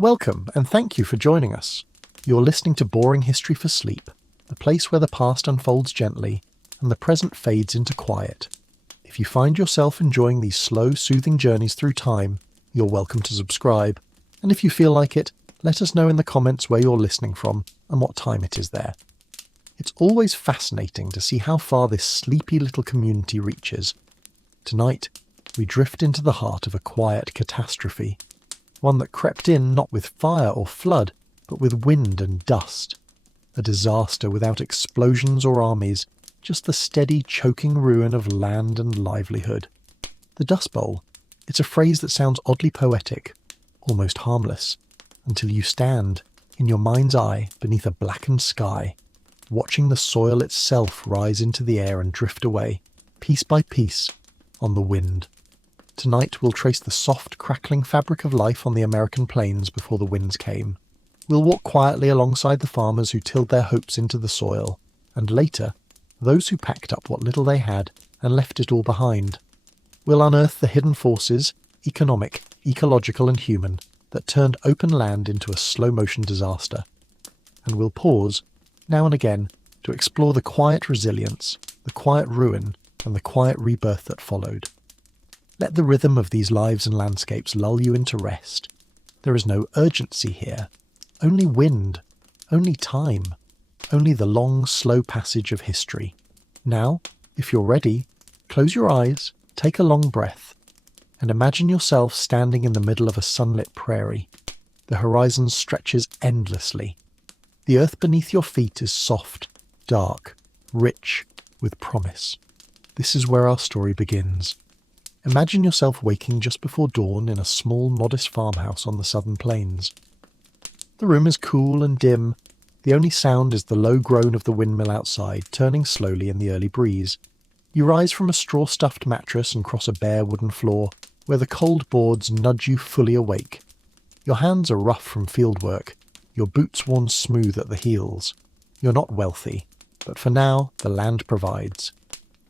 Welcome, and thank you for joining us. You're listening to Boring History for Sleep, the place where the past unfolds gently and the present fades into quiet. If you find yourself enjoying these slow, soothing journeys through time, you're welcome to subscribe. And if you feel like it, let us know in the comments where you're listening from and what time it is there. It's always fascinating to see how far this sleepy little community reaches. Tonight, we drift into the heart of a quiet catastrophe. One that crept in not with fire or flood, but with wind and dust. A disaster without explosions or armies, just the steady, choking ruin of land and livelihood. The Dust Bowl. It's a phrase that sounds oddly poetic, almost harmless, until you stand, in your mind's eye, beneath a blackened sky, watching the soil itself rise into the air and drift away, piece by piece, on the wind. Tonight we'll trace the soft, crackling fabric of life on the American plains before the winds came. We'll walk quietly alongside the farmers who tilled their hopes into the soil, and later, those who packed up what little they had and left it all behind. We'll unearth the hidden forces, economic, ecological and human, that turned open land into a slow-motion disaster. And we'll pause, now and again, to explore the quiet resilience, the quiet ruin, and the quiet rebirth that followed. Let the rhythm of these lives and landscapes lull you into rest. There is no urgency here. Only wind. Only time. Only the long, slow passage of history. Now, if you're ready, close your eyes, take a long breath, and imagine yourself standing in the middle of a sunlit prairie. The horizon stretches endlessly. The earth beneath your feet is soft, dark, rich, with promise. This is where our story begins. Imagine yourself waking just before dawn in a small, modest farmhouse on the southern plains. The room is cool and dim. The only sound is the low groan of the windmill outside, turning slowly in the early breeze. You rise from a straw-stuffed mattress and cross a bare wooden floor, where the cold boards nudge you fully awake. Your hands are rough from fieldwork, your boots worn smooth at the heels. You're not wealthy, but for now, the land provides.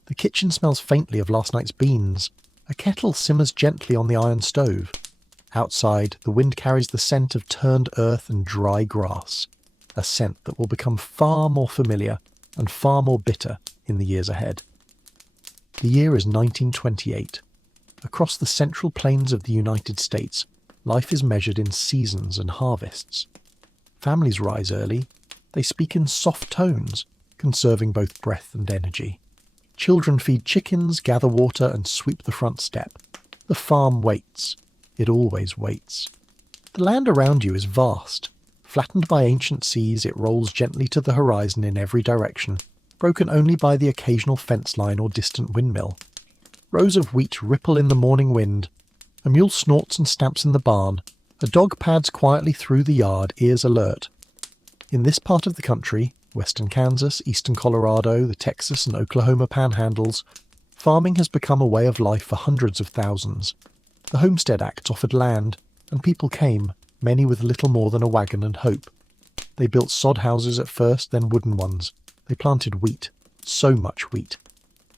The kitchen smells faintly of last night's beans. A kettle simmers gently on the iron stove. Outside, the wind carries the scent of turned earth and dry grass, a scent that will become far more familiar and far more bitter in the years ahead. The year is 1928. Across the central plains of the United States, life is measured in seasons and harvests. Families rise early. They speak in soft tones, conserving both breath and energy. Children feed chickens, gather water, and sweep the front step. The farm waits. It always waits. The land around you is vast. Flattened by ancient seas, it rolls gently to the horizon in every direction, broken only by the occasional fence line or distant windmill. Rows of wheat ripple in the morning wind. A mule snorts and stamps in the barn. A dog pads quietly through the yard, ears alert. In this part of the country, western Kansas, eastern Colorado, the Texas and Oklahoma panhandles, farming has become a way of life for hundreds of thousands. The Homestead Act offered land, and people came, many with little more than a wagon and hope. They built sod houses at first, then wooden ones. They planted wheat, so much wheat.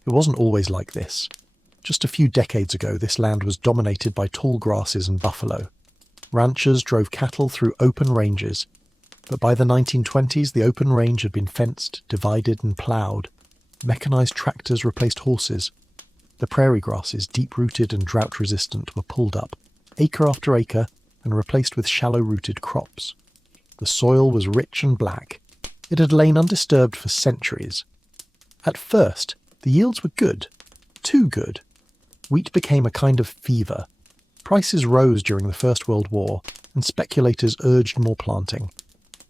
It wasn't always like this. Just a few decades ago, this land was dominated by tall grasses and buffalo. Ranchers drove cattle through open ranges. But by the 1920s, the open range had been fenced, divided and ploughed. Mechanized tractors replaced horses. The prairie grasses, deep-rooted and drought-resistant, were pulled up, acre after acre, and replaced with shallow-rooted crops. The soil was rich and black. It had lain undisturbed for centuries. At first, the yields were good. Too good. Wheat became a kind of fever. Prices rose during the First World War, and speculators urged more planting.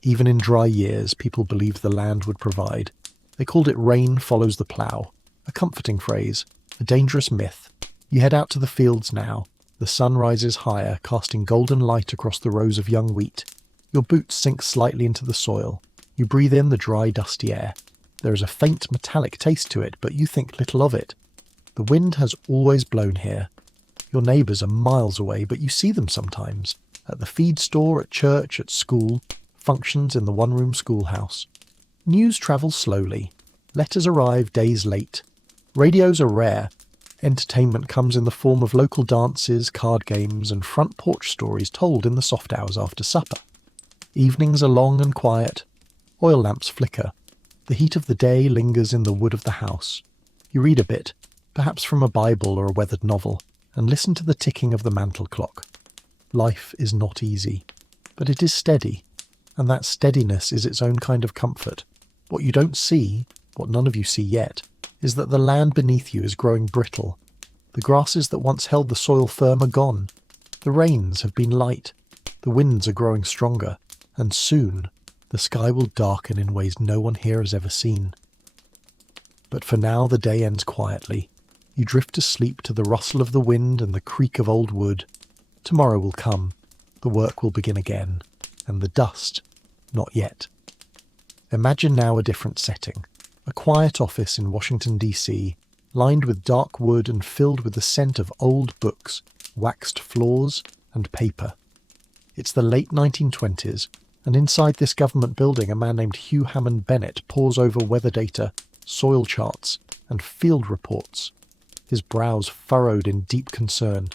Even in dry years, people believed the land would provide. They called it rain follows the plough, a comforting phrase, a dangerous myth. You head out to the fields now. The sun rises higher, casting golden light across the rows of young wheat. Your boots sink slightly into the soil. You breathe in the dry, dusty air. There is a faint metallic taste to it, but you think little of it. The wind has always blown here. Your neighbours are miles away, but you see them sometimes. At the feed store, at church, at school. Functions in the one-room schoolhouse. News travels slowly. Letters arrive days late. Radios are rare. Entertainment comes in the form of local dances, card games, and front porch stories told in the soft hours after supper. Evenings are long and quiet. Oil lamps flicker. The heat of the day lingers in the wood of the house. You read a bit, perhaps from a Bible or a weathered novel, and listen to the ticking of the mantel clock. Life is not easy, but it is steady, and that steadiness is its own kind of comfort. What you don't see, what none of you see yet, is that the land beneath you is growing brittle. The grasses that once held the soil firm are gone. The rains have been light. The winds are growing stronger, and soon the sky will darken in ways no one here has ever seen. But for now the day ends quietly. You drift to sleep to the rustle of the wind and the creak of old wood. Tomorrow will come, the work will begin again, and the dust, not yet. Imagine now a different setting, a quiet office in Washington, D.C., lined with dark wood and filled with the scent of old books, waxed floors, and paper. It's the late 1920s, and inside this government building a man named Hugh Hammond Bennett pores over weather data, soil charts, and field reports, his brows furrowed in deep concern.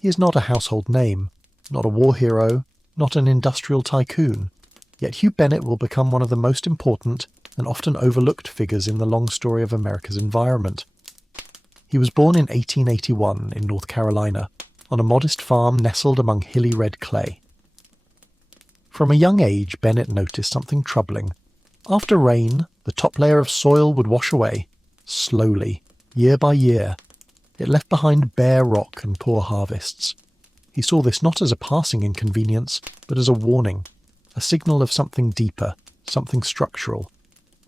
He is not a household name, not a war hero, not an industrial tycoon, yet Hugh Bennett will become one of the most important and often overlooked figures in the long story of America's environment. He was born in 1881 in North Carolina, on a modest farm nestled among hilly red clay. From a young age, Bennett noticed something troubling. After rain, the top layer of soil would wash away, slowly, year by year. It left behind bare rock and poor harvests. He saw this not as a passing inconvenience, but as a warning, a signal of something deeper, something structural.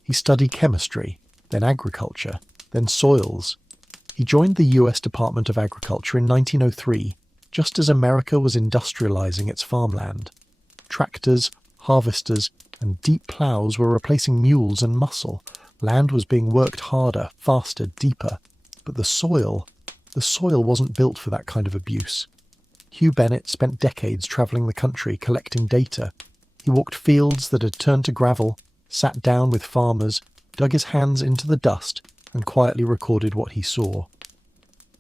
He studied chemistry, then agriculture, then soils. He joined the US Department of Agriculture in 1903, just as America was industrializing its farmland. Tractors, harvesters, and deep ploughs were replacing mules and muscle. Land was being worked harder, faster, deeper. But the soil wasn't built for that kind of abuse. Hugh Bennett spent decades travelling the country collecting data. He walked fields that had turned to gravel, sat down with farmers, dug his hands into the dust, and quietly recorded what he saw.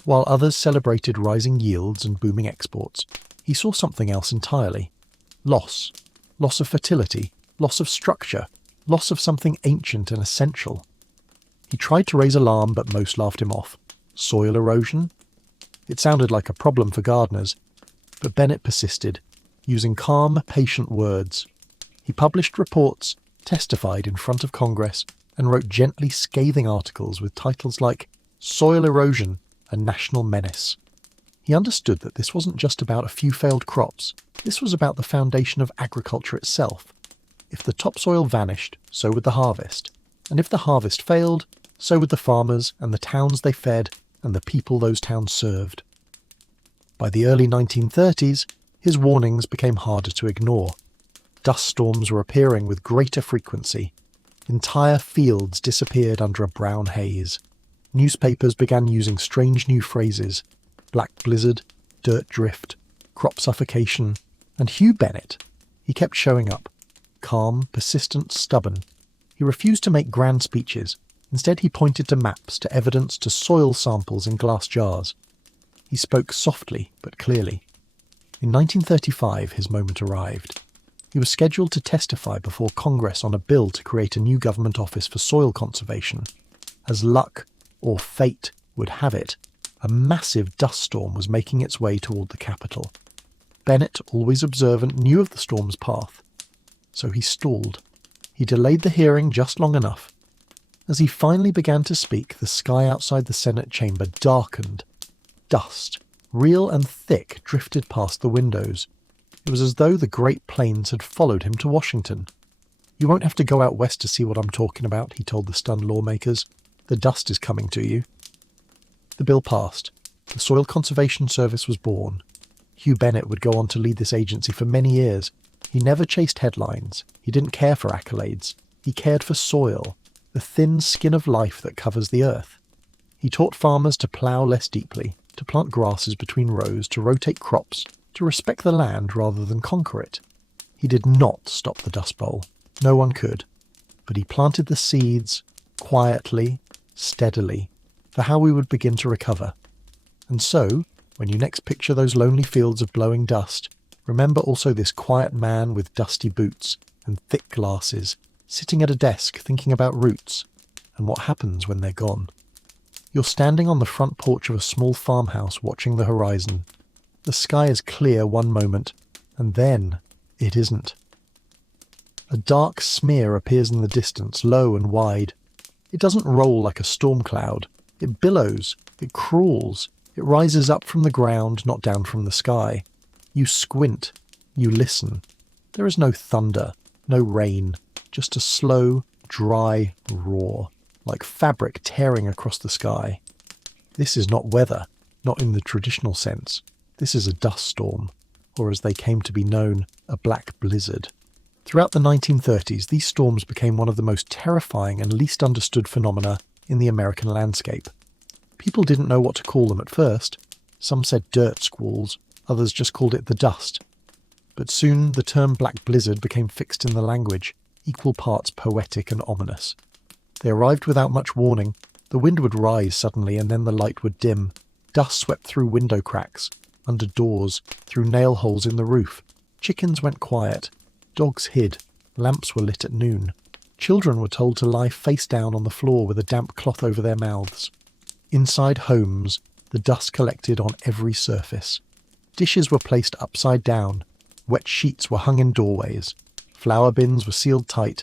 While others celebrated rising yields and booming exports, he saw something else entirely. Loss. Loss of fertility, loss of structure, loss of something ancient and essential. He tried to raise alarm, but most laughed him off. Soil erosion? It sounded like a problem for gardeners, but Bennett persisted, using calm, patient words. He published reports, testified in front of Congress, and wrote gently scathing articles with titles like Soil Erosion, a National Menace. He understood that this wasn't just about a few failed crops. This was about the foundation of agriculture itself. If the topsoil vanished, so would the harvest. And if the harvest failed, so would the farmers and the towns they fed and the people those towns served. By the early 1930s, his warnings became harder to ignore. Dust storms were appearing with greater frequency. Entire fields disappeared under a brown haze. Newspapers began using strange new phrases: black blizzard, dirt drift, crop suffocation, and Hugh Bennett. He kept showing up, calm, persistent, stubborn. He refused to make grand speeches. Instead, he pointed to maps, to evidence, to soil samples in glass jars. He spoke softly but clearly. In 1935, his moment arrived. He was scheduled to testify before Congress on a bill to create a new government office for soil conservation. As luck, or fate, would have it, a massive dust storm was making its way toward the Capitol. Bennett, always observant, knew of the storm's path. So he stalled. He delayed the hearing just long enough. As he finally began to speak, the sky outside the Senate chamber darkened. Dust, real and thick, drifted past the windows. It was as though the Great Plains had followed him to Washington. "You won't have to go out west to see what I'm talking about," he told the stunned lawmakers. "The dust is coming to you." The bill passed. The Soil Conservation Service was born. Hugh Bennett would go on to lead this agency for many years. He never chased headlines. He didn't care for accolades. He cared for soil, the thin skin of life that covers the earth. He taught farmers to plough less deeply, to plant grasses between rows, to rotate crops, to respect the land rather than conquer it. He did not stop the Dust Bowl. No one could. But he planted the seeds, quietly, steadily, for how we would begin to recover. And so, when you next picture those lonely fields of blowing dust, remember also this quiet man with dusty boots and thick glasses, sitting at a desk thinking about roots and what happens when they're gone. You're standing on the front porch of a small farmhouse watching the horizon. The sky is clear one moment, and then it isn't. A dark smear appears in the distance, low and wide. It doesn't roll like a storm cloud. It billows, it crawls, it rises up from the ground, not down from the sky. You squint, you listen. There is no thunder, no rain, just a slow, dry roar, like fabric tearing across the sky. This is not weather, not in the traditional sense. This is a dust storm, or as they came to be known, a black blizzard. Throughout the 1930s, these storms became one of the most terrifying and least understood phenomena in the American landscape. People didn't know what to call them at first. Some said dirt squalls, others just called it the dust. But soon the term black blizzard became fixed in the language, equal parts poetic and ominous. They arrived without much warning. The wind would rise suddenly and then the light would dim. Dust swept through window cracks, under doors, through nail holes in the roof. Chickens went quiet. Dogs hid. Lamps were lit at noon. Children were told to lie face down on the floor with a damp cloth over their mouths. Inside homes, the dust collected on every surface. Dishes were placed upside down. Wet sheets were hung in doorways. Flour bins were sealed tight,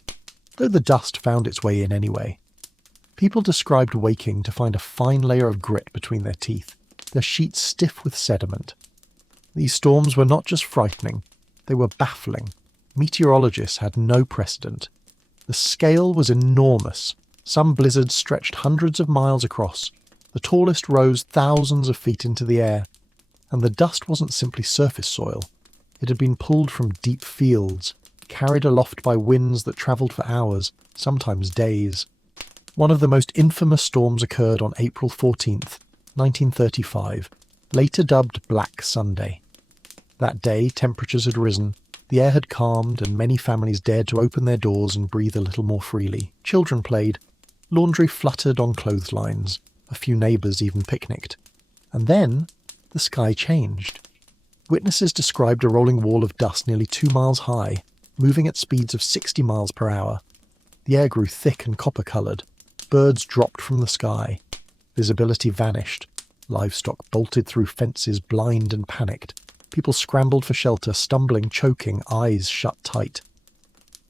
though the dust found its way in anyway. People described waking to find a fine layer of grit between their teeth, their sheets stiff with sediment. These storms were not just frightening, they were baffling. Meteorologists had no precedent. The scale was enormous. Some blizzards stretched hundreds of miles across. The tallest rose thousands of feet into the air. And the dust wasn't simply surface soil. It had been pulled from deep fields, carried aloft by winds that travelled for hours, sometimes days. One of the most infamous storms occurred on April 14th, 1935, later dubbed Black Sunday. That day, temperatures had risen. The air had calmed and many families dared to open their doors and breathe a little more freely. Children played. Laundry fluttered on clotheslines. A few neighbours even picnicked. And then the sky changed. Witnesses described a rolling wall of dust nearly 2 miles high, moving at speeds of 60 miles per hour. The air grew thick and copper-coloured. Birds dropped from the sky. Visibility vanished. Livestock bolted through fences, blind and panicked. People scrambled for shelter, stumbling, choking, eyes shut tight.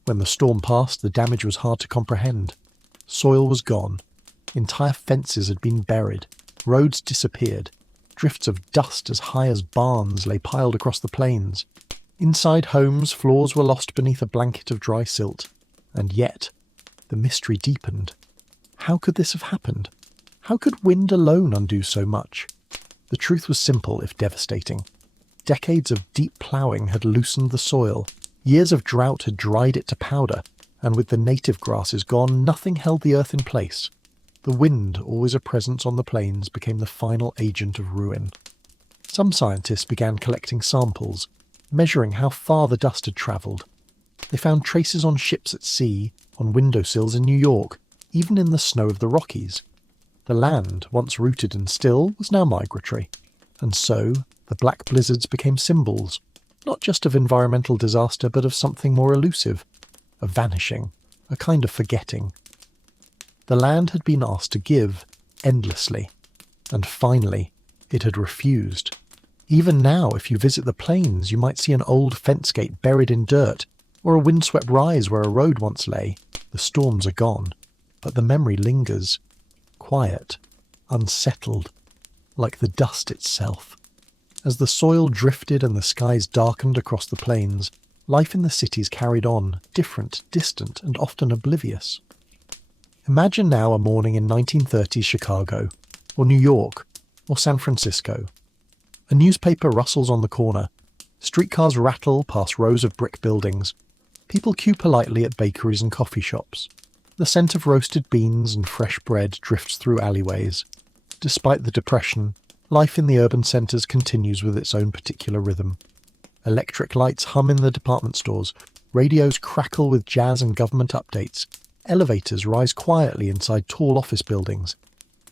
When the storm passed, the damage was hard to comprehend. Soil was gone. Entire fences had been buried. Roads disappeared. Drifts of dust as high as barns lay piled across the plains. Inside homes, floors were lost beneath a blanket of dry silt. And yet, the mystery deepened. How could this have happened? How could wind alone undo so much? The truth was simple, if devastating. Decades of deep ploughing had loosened the soil. Years of drought had dried it to powder, and with the native grasses gone, nothing held the earth in place. The wind, always a presence on the plains, became the final agent of ruin. Some scientists began collecting samples, measuring how far the dust had travelled. They found traces on ships at sea, on windowsills in New York, even in the snow of the Rockies. The land, once rooted and still, was now migratory. And so, the black blizzards became symbols, not just of environmental disaster, but of something more elusive, a vanishing, a kind of forgetting. The land had been asked to give, endlessly, and finally, it had refused. Even now, if you visit the plains, you might see an old fence gate buried in dirt, or a windswept rise where a road once lay. The storms are gone, but the memory lingers, quiet, unsettled, like the dust itself. As the soil drifted and the skies darkened across the plains, life in the cities carried on, different, distant, and often oblivious. Imagine now a morning in 1930s Chicago, or New York, or San Francisco. A newspaper rustles on the corner. Streetcars rattle past rows of brick buildings. People queue politely at bakeries and coffee shops. The scent of roasted beans and fresh bread drifts through alleyways. Despite the depression, life in the urban centres continues with its own particular rhythm. Electric lights hum in the department stores. Radios crackle with jazz and government updates. Elevators rise quietly inside tall office buildings.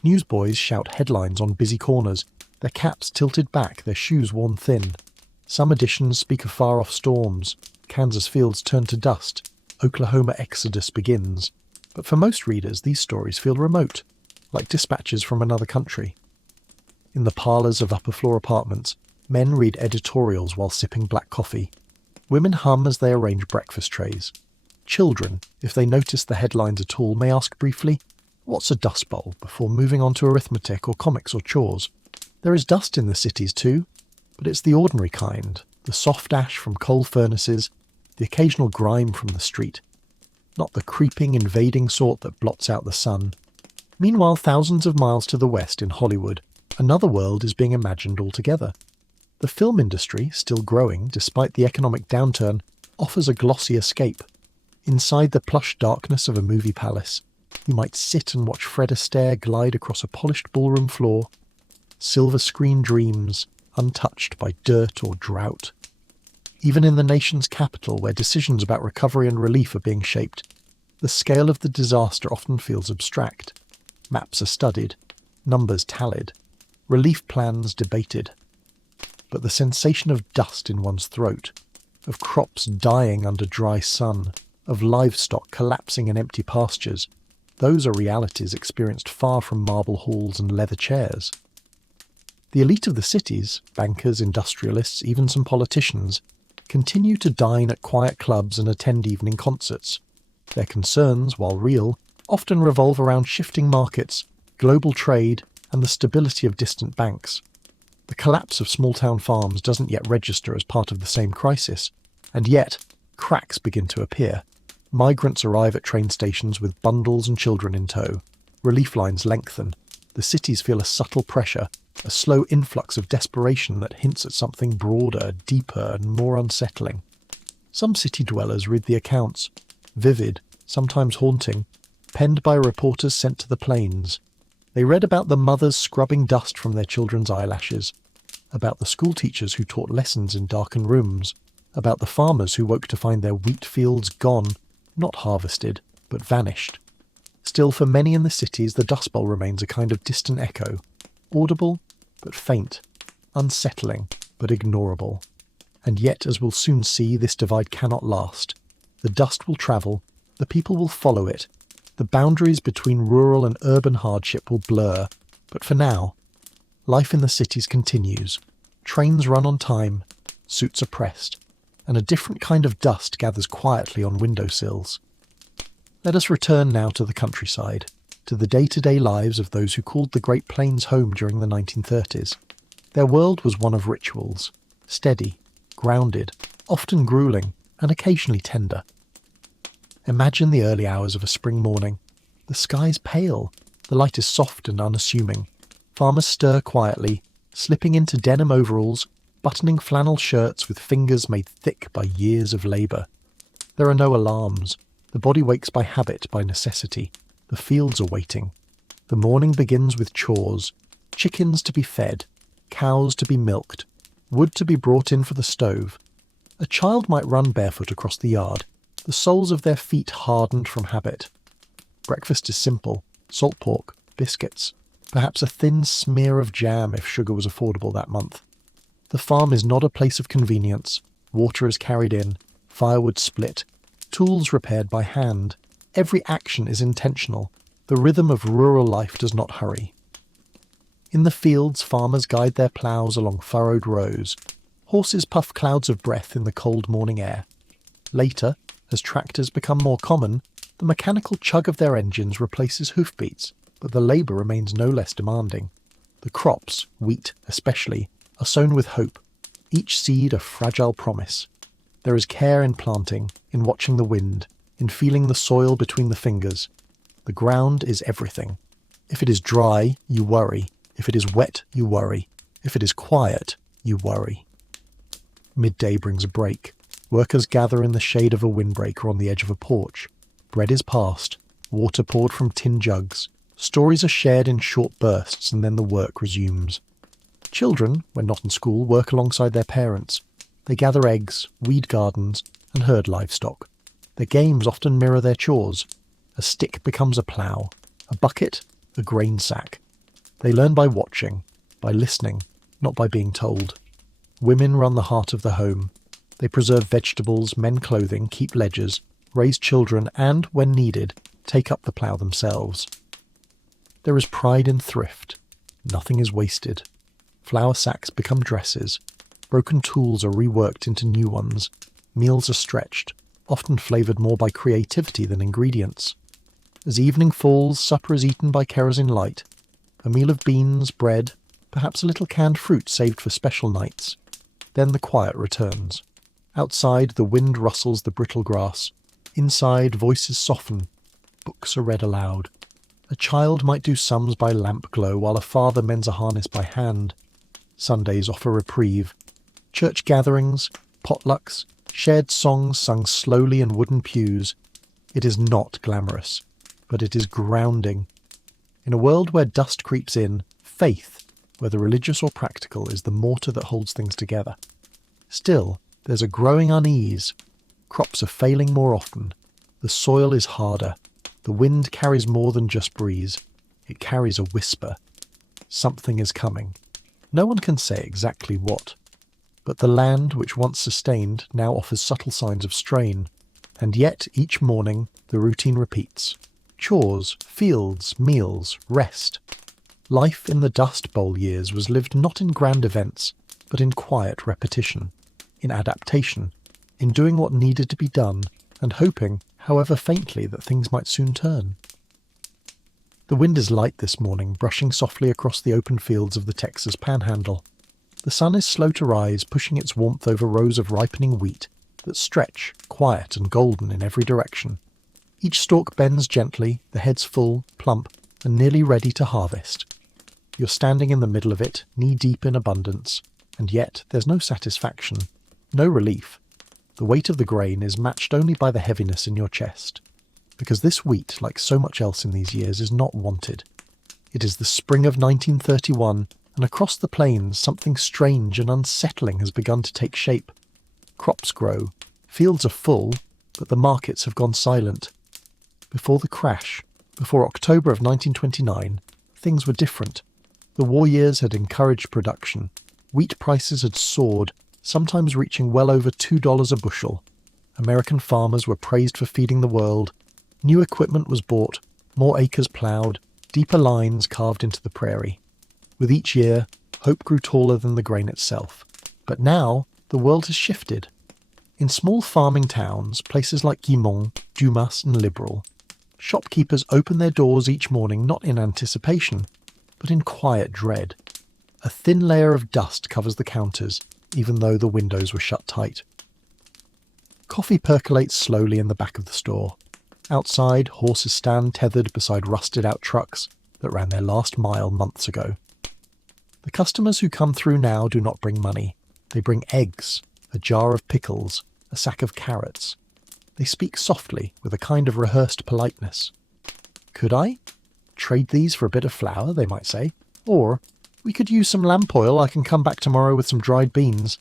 Newsboys shout headlines on busy corners. their caps tilted back, their shoes worn thin. Some editions speak of far-off storms. Kansas fields turn to dust. Oklahoma exodus begins. But for most readers, these stories feel remote, like dispatches from another country. In the parlours of upper-floor apartments, men read editorials while sipping black coffee. Women hum as they arrange breakfast trays. Children, if they notice the headlines at all, may ask briefly, "What's a dust bowl?" before moving on to arithmetic or comics or chores. There is dust in the cities too, but it's the ordinary kind, the soft ash from coal furnaces, the occasional grime from the street, not the creeping, invading sort that blots out the sun. Meanwhile, thousands of miles to the west in Hollywood, another world is being imagined altogether. The film industry, still growing despite the economic downturn, offers a glossy escape. Inside the plush darkness of a movie palace, you might sit and watch Fred Astaire glide across a polished ballroom floor. Silver screen dreams, untouched by dirt or drought. Even in the nation's capital, where decisions about recovery and relief are being shaped, the scale of the disaster often feels abstract. Maps are studied, numbers tallied, relief plans debated. But the sensation of dust in one's throat, of crops dying under dry sun, of livestock collapsing in empty pastures, those are realities experienced far from marble halls and leather chairs. The elite of the cities, bankers, industrialists, even some politicians, continue to dine at quiet clubs and attend evening concerts. Their concerns, while real, often revolve around shifting markets, global trade, and the stability of distant banks. The collapse of small-town farms doesn't yet register as part of the same crisis, and yet cracks begin to appear. Migrants arrive at train stations with bundles and children in tow. Relief lines lengthen. The cities feel a subtle pressure, a slow influx of desperation that hints at something broader, deeper, and more unsettling. Some city dwellers read the accounts, vivid, sometimes haunting, penned by reporters sent to the plains. They read about the mothers scrubbing dust from their children's eyelashes, about the schoolteachers who taught lessons in darkened rooms, about the farmers who woke to find their wheat fields gone, not harvested, but vanished. Still, for many in the cities, the Dust Bowl remains a kind of distant echo, audible but faint, unsettling but ignorable. And yet, as we'll soon see, this divide cannot last. The dust will travel, the people will follow it, the boundaries between rural and urban hardship will blur, but for now, life in the cities continues. Trains run on time, suits are pressed, and a different kind of dust gathers quietly on windowsills. Let us return now to the countryside, to the day-to-day lives of those who called the Great Plains home during the 1930s. Their world was one of rituals, steady, grounded, often grueling, and occasionally tender. Imagine the early hours of a spring morning. The sky's pale, the light is soft and unassuming. Farmers stir quietly, slipping into denim overalls, buttoning flannel shirts with fingers made thick by years of labour. There are no alarms. The body wakes by habit, by necessity. The fields are waiting. The morning begins with chores, chickens to be fed, cows to be milked, wood to be brought in for the stove. A child might run barefoot across the yard, the soles of their feet hardened from habit. Breakfast is simple: salt pork, biscuits, perhaps a thin smear of jam if sugar was affordable that month. The farm is not a place of convenience. Water is carried in, firewood split, tools repaired by hand. Every action is intentional. The rhythm of rural life does not hurry. In the fields, farmers guide their ploughs along furrowed rows. Horses puff clouds of breath in the cold morning air. Later, as tractors become more common, the mechanical chug of their engines replaces hoofbeats, but the labour remains no less demanding. The crops, wheat especially, are sown with hope, each seed a fragile promise. There is care in planting, in watching the wind, in feeling the soil between the fingers. The ground is everything. If it is dry, you worry. If it is wet, you worry. If it is quiet, you worry. Midday brings a break. Workers gather in the shade of a windbreaker on the edge of a porch. Bread is passed, water poured from tin jugs. Stories are shared in short bursts, and then the work resumes. Children, when not in school, work alongside their parents. They gather eggs, weed gardens, and herd livestock. Their games often mirror their chores. A stick becomes a plough, a bucket, a grain sack. They learn by watching, by listening, not by being told. Women run the heart of the home. They preserve vegetables, mend clothing, keep ledgers, raise children, and, when needed, take up the plough themselves. There is pride in thrift. Nothing is wasted. Flour sacks become dresses. Broken tools are reworked into new ones. Meals are stretched, often flavoured more by creativity than ingredients. As evening falls, supper is eaten by kerosene light. A meal of beans, bread, perhaps a little canned fruit saved for special nights. Then the quiet returns. Outside, the wind rustles the brittle grass. Inside, voices soften. Books are read aloud. A child might do sums by lamp glow while a father mends a harness by hand. Sundays offer reprieve. Church gatherings, potlucks, shared songs sung slowly in wooden pews. It is not glamorous, but it is grounding. In a world where dust creeps in, faith, whether religious or practical, is the mortar that holds things together. Still, there's a growing unease. Crops are failing more often. The soil is harder. The wind carries more than just breeze. It carries a whisper. Something is coming. No one can say exactly what. But the land, which once sustained, now offers subtle signs of strain. And yet, each morning, the routine repeats. Chores, fields, meals, rest. Life in the Dust Bowl years was lived not in grand events, but in quiet repetition, in adaptation, in doing what needed to be done, and hoping, however faintly, that things might soon turn. The wind is light this morning, brushing softly across the open fields of the Texas Panhandle. The sun is slow to rise, pushing its warmth over rows of ripening wheat that stretch, quiet and golden in every direction. Each stalk bends gently, the heads full, plump, and nearly ready to harvest. You're standing in the middle of it, knee-deep in abundance, and yet there's no satisfaction, no relief. The weight of the grain is matched only by the heaviness in your chest, because this wheat, like so much else in these years, is not wanted. It is the spring of 1931, and across the plains something strange and unsettling has begun to take shape. Crops grow, fields are full, but the markets have gone silent. Before the crash, before October of 1929, things were different. The war years had encouraged production. Wheat prices had soared, sometimes reaching well over $2 a bushel. American farmers were praised for feeding the world. New equipment was bought, more acres ploughed, deeper lines carved into the prairie. With each year, hope grew taller than the grain itself. But now, the world has shifted. In small farming towns, places like Guimont, Dumas and Liberal, shopkeepers open their doors each morning not in anticipation, but in quiet dread. A thin layer of dust covers the counters, even though the windows were shut tight. Coffee percolates slowly in the back of the store. Outside, horses stand tethered beside rusted-out trucks that ran their last mile months ago. The customers who come through now do not bring money. They bring eggs, a jar of pickles, a sack of carrots. They speak softly, with a kind of rehearsed politeness. "Could I trade these for a bit of flour?" they might say. Or, "We could use some lamp oil. I can come back tomorrow with some dried beans."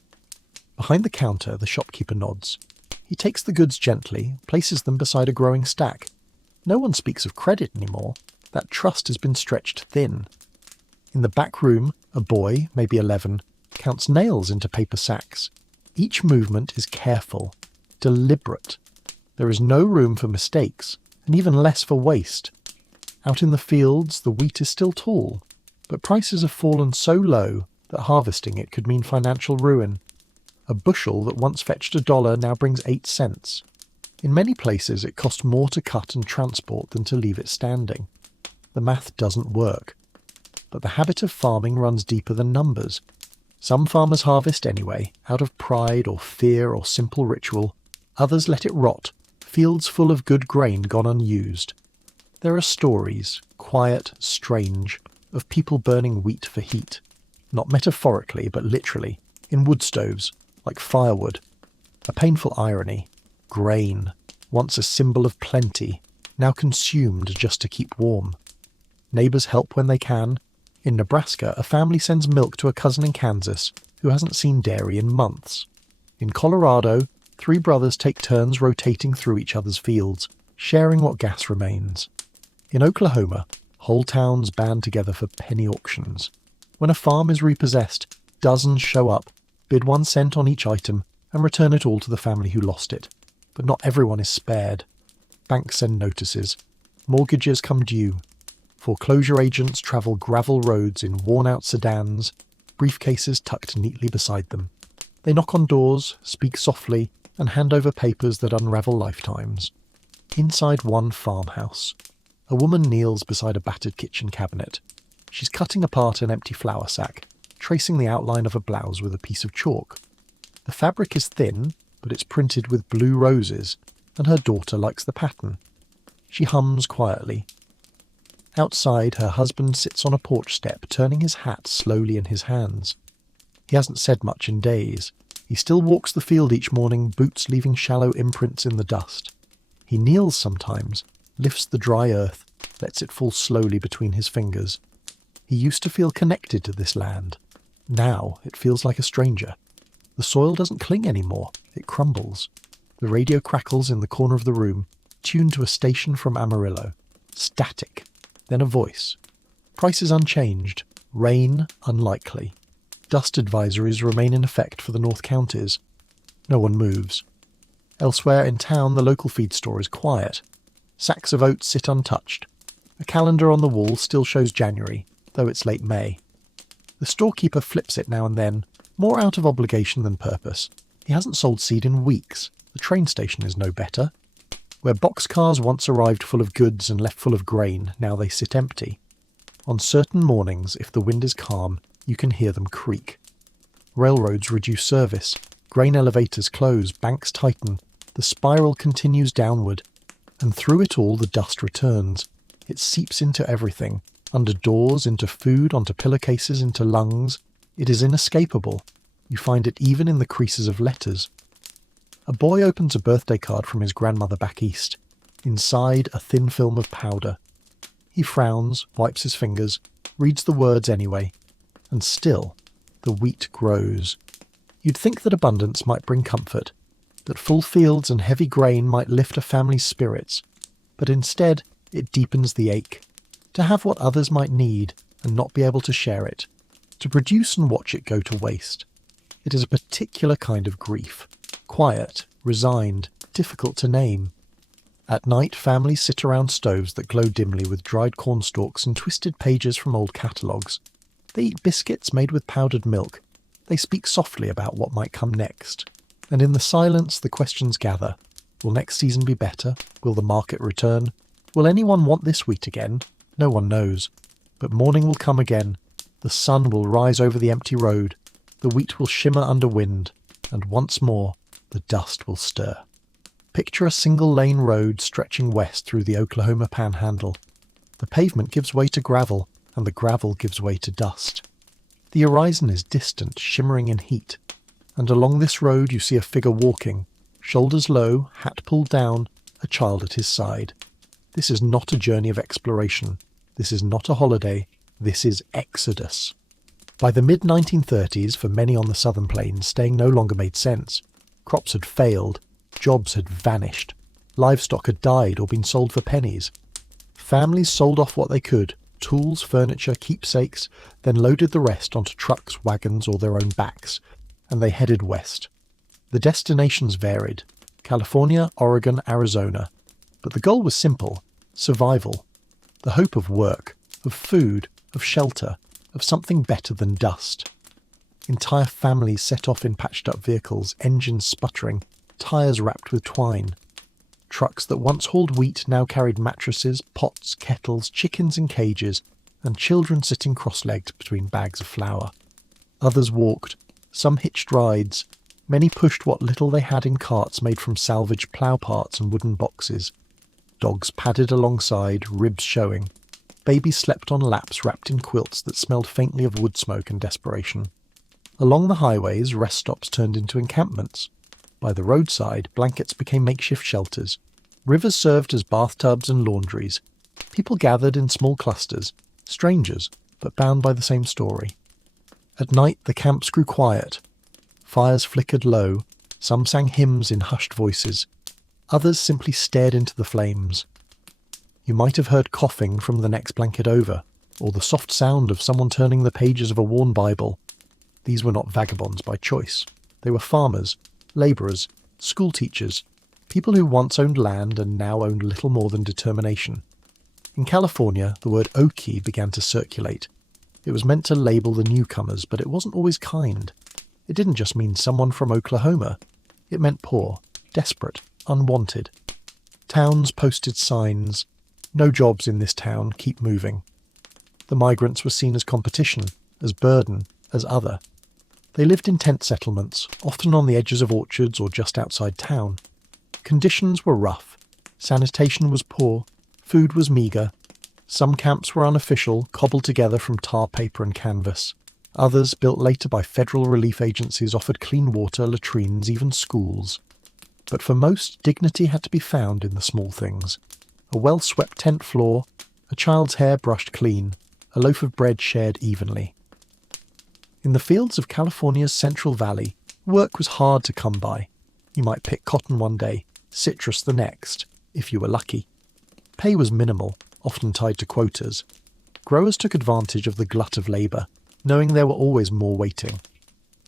Behind the counter, the shopkeeper nods. He takes the goods gently, places them beside a growing stack. No one speaks of credit anymore. That trust has been stretched thin. In the back room, a boy, maybe 11, counts nails into paper sacks. Each movement is careful, deliberate. There is no room for mistakes, and even less for waste. Out in the fields, the wheat is still tall, but prices have fallen so low that harvesting it could mean financial ruin. A bushel that once fetched $1 now brings 8 cents. In many places it cost more to cut and transport than to leave it standing. The math doesn't work. But the habit of farming runs deeper than numbers. Some farmers harvest anyway, out of pride or fear or simple ritual. Others let it rot, fields full of good grain gone unused. There are stories, quiet, strange, of people burning wheat for heat. Not metaphorically, but literally, in wood stoves, like firewood. A painful irony. Grain, once a symbol of plenty, now consumed just to keep warm. Neighbours help when they can. In Nebraska, a family sends milk to a cousin in Kansas who hasn't seen dairy in months. In Colorado, 3 brothers take turns rotating through each other's fields, sharing what gas remains. In Oklahoma, whole towns band together for penny auctions. When a farm is repossessed, Dozens show up, bid 1 cent on each item, and return it all to the family who lost it. But not everyone is spared. Banks send notices. Mortgages come due. Foreclosure agents travel gravel roads in worn-out sedans, briefcases tucked neatly beside them. They knock on doors, speak softly, and hand over papers that unravel lifetimes. Inside one farmhouse, a woman kneels beside a battered kitchen cabinet. She's cutting apart an empty flour sack, tracing the outline of a blouse with a piece of chalk. The fabric is thin, but it's printed with blue roses, and her daughter likes the pattern. She hums quietly. Outside, her husband sits on a porch step, turning his hat slowly in his hands. He hasn't said much in days. He still walks the field each morning, boots leaving shallow imprints in the dust. He kneels sometimes, lifts the dry earth, lets it fall slowly between his fingers. He used to feel connected to this land. Now it feels like a stranger. The soil doesn't cling anymore, it crumbles. The radio crackles in the corner of the room, tuned to a station from Amarillo. Static. Then a voice. Prices unchanged. Rain unlikely. Dust advisories remain in effect for the North Counties. No one moves. Elsewhere in town, the local feed store is quiet. Sacks of oats sit untouched. A calendar on the wall still shows January, though it's late May. The storekeeper flips it now and then, more out of obligation than purpose. He hasn't sold seed in weeks. The train station is no better. Where boxcars once arrived full of goods and left full of grain, now they sit empty. On certain mornings, if the wind is calm, you can hear them creak. Railroads reduce service. Grain elevators close, banks tighten. The spiral continues downward. And through it all, the dust returns. It seeps into everything. Under doors, into food, onto pillowcases, into lungs. It is inescapable. You find it even in the creases of letters. A boy opens a birthday card from his grandmother back east. Inside, a thin film of powder. He frowns, wipes his fingers, reads the words anyway. And still, the wheat grows. You'd think that abundance might bring comfort, that full fields and heavy grain might lift a family's spirits, but instead it deepens the ache. To have what others might need and not be able to share it. To produce and watch it go to waste. It is a particular kind of grief. Quiet, resigned, difficult to name. At night, families sit around stoves that glow dimly with dried corn stalks and twisted pages from old catalogues. They eat biscuits made with powdered milk. They speak softly about what might come next. And in the silence, the questions gather. Will next season be better? Will the market return? Will anyone want this wheat again? No one knows. But morning will come again. The sun will rise over the empty road. The wheat will shimmer under wind. And once more, the dust will stir. Picture a single-lane road stretching west through the Oklahoma Panhandle. The pavement gives way to gravel, and the gravel gives way to dust. The horizon is distant, shimmering in heat, and along this road you see a figure walking, shoulders low, hat pulled down, a child at his side. This is not a journey of exploration. This is not a holiday. This is exodus. By the mid-1930s, for many on the southern plains, staying no longer made sense. Crops had failed, jobs had vanished, livestock had died or been sold for pennies. Families sold off what they could, tools, furniture, keepsakes, then loaded the rest onto trucks, wagons, or their own backs, and they headed west. The destinations varied: California, Oregon, Arizona. But the goal was simple: survival. The hope of work, of food, of shelter, of something better than dust. Entire families set off in patched-up vehicles, engines sputtering, tyres wrapped with twine. Trucks that once hauled wheat now carried mattresses, pots, kettles, chickens in cages, and children sitting cross-legged between bags of flour. Others walked, some hitched rides. Many pushed what little they had in carts made from salvaged plough parts and wooden boxes. Dogs padded alongside, ribs showing. Babies slept on laps wrapped in quilts that smelled faintly of wood smoke and desperation. Along the highways, rest stops turned into encampments. By the roadside, blankets became makeshift shelters. Rivers served as bathtubs and laundries. People gathered in small clusters, strangers, but bound by the same story. At night, the camps grew quiet. Fires flickered low. Some sang hymns in hushed voices. Others simply stared into the flames. You might have heard coughing from the next blanket over, or the soft sound of someone turning the pages of a worn Bible. These were not vagabonds by choice. They were farmers, labourers, school teachers, people who once owned land and now owned little more than determination. In California, the word Okie began to circulate. It was meant to label the newcomers, but it wasn't always kind. It didn't just mean someone from Oklahoma. It meant poor, desperate, unwanted. Towns posted signs, "No jobs in this town, keep moving." The migrants were seen as competition, as burden, as other. They lived in tent settlements, often on the edges of orchards or just outside town. Conditions were rough. Sanitation was poor. Food was meagre. Some camps were unofficial, cobbled together from tar paper and canvas. Others, built later by federal relief agencies, offered clean water, latrines, even schools. But for most, dignity had to be found in the small things. A well-swept tent floor, a child's hair brushed clean, a loaf of bread shared evenly. In the fields of California's Central Valley, work was hard to come by. You might pick cotton one day, citrus the next, if you were lucky. Pay was minimal, often tied to quotas. Growers took advantage of the glut of labour, knowing there were always more waiting.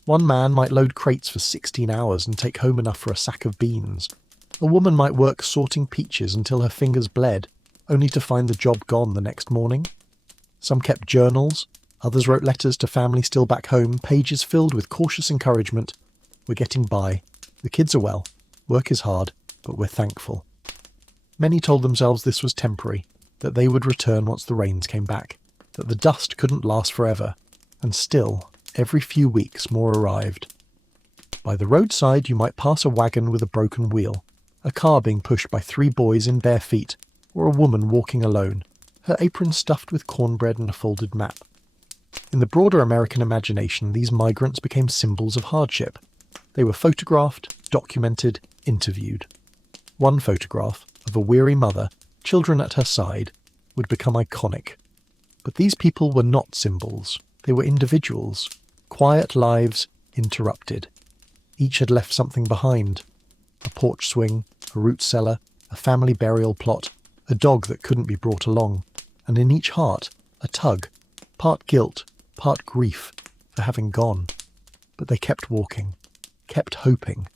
One man might load crates for 16 hours and take home enough for a sack of beans. A woman might work sorting peaches until her fingers bled, only to find the job gone the next morning. Some kept journals, others wrote letters to family still back home, pages filled with cautious encouragement. "We're getting by. The kids are well. Work is hard, but we're thankful." Many told themselves this was temporary, that they would return once the rains came back, that the dust couldn't last forever, and still, every few weeks more arrived. By the roadside you might pass a wagon with a broken wheel, a car being pushed by 3 boys in bare feet, or a woman walking alone, her apron stuffed with cornbread and a folded map. In the broader American imagination, these migrants became symbols of hardship. They were photographed, documented, interviewed. One photograph, of a weary mother, children at her side, would become iconic. But these people were not symbols. They were individuals, quiet lives interrupted. Each had left something behind. A porch swing, a root cellar, a family burial plot, a dog that couldn't be brought along, and in each heart, a tug, part guilt, part grief, for having gone. But they kept walking, kept hoping,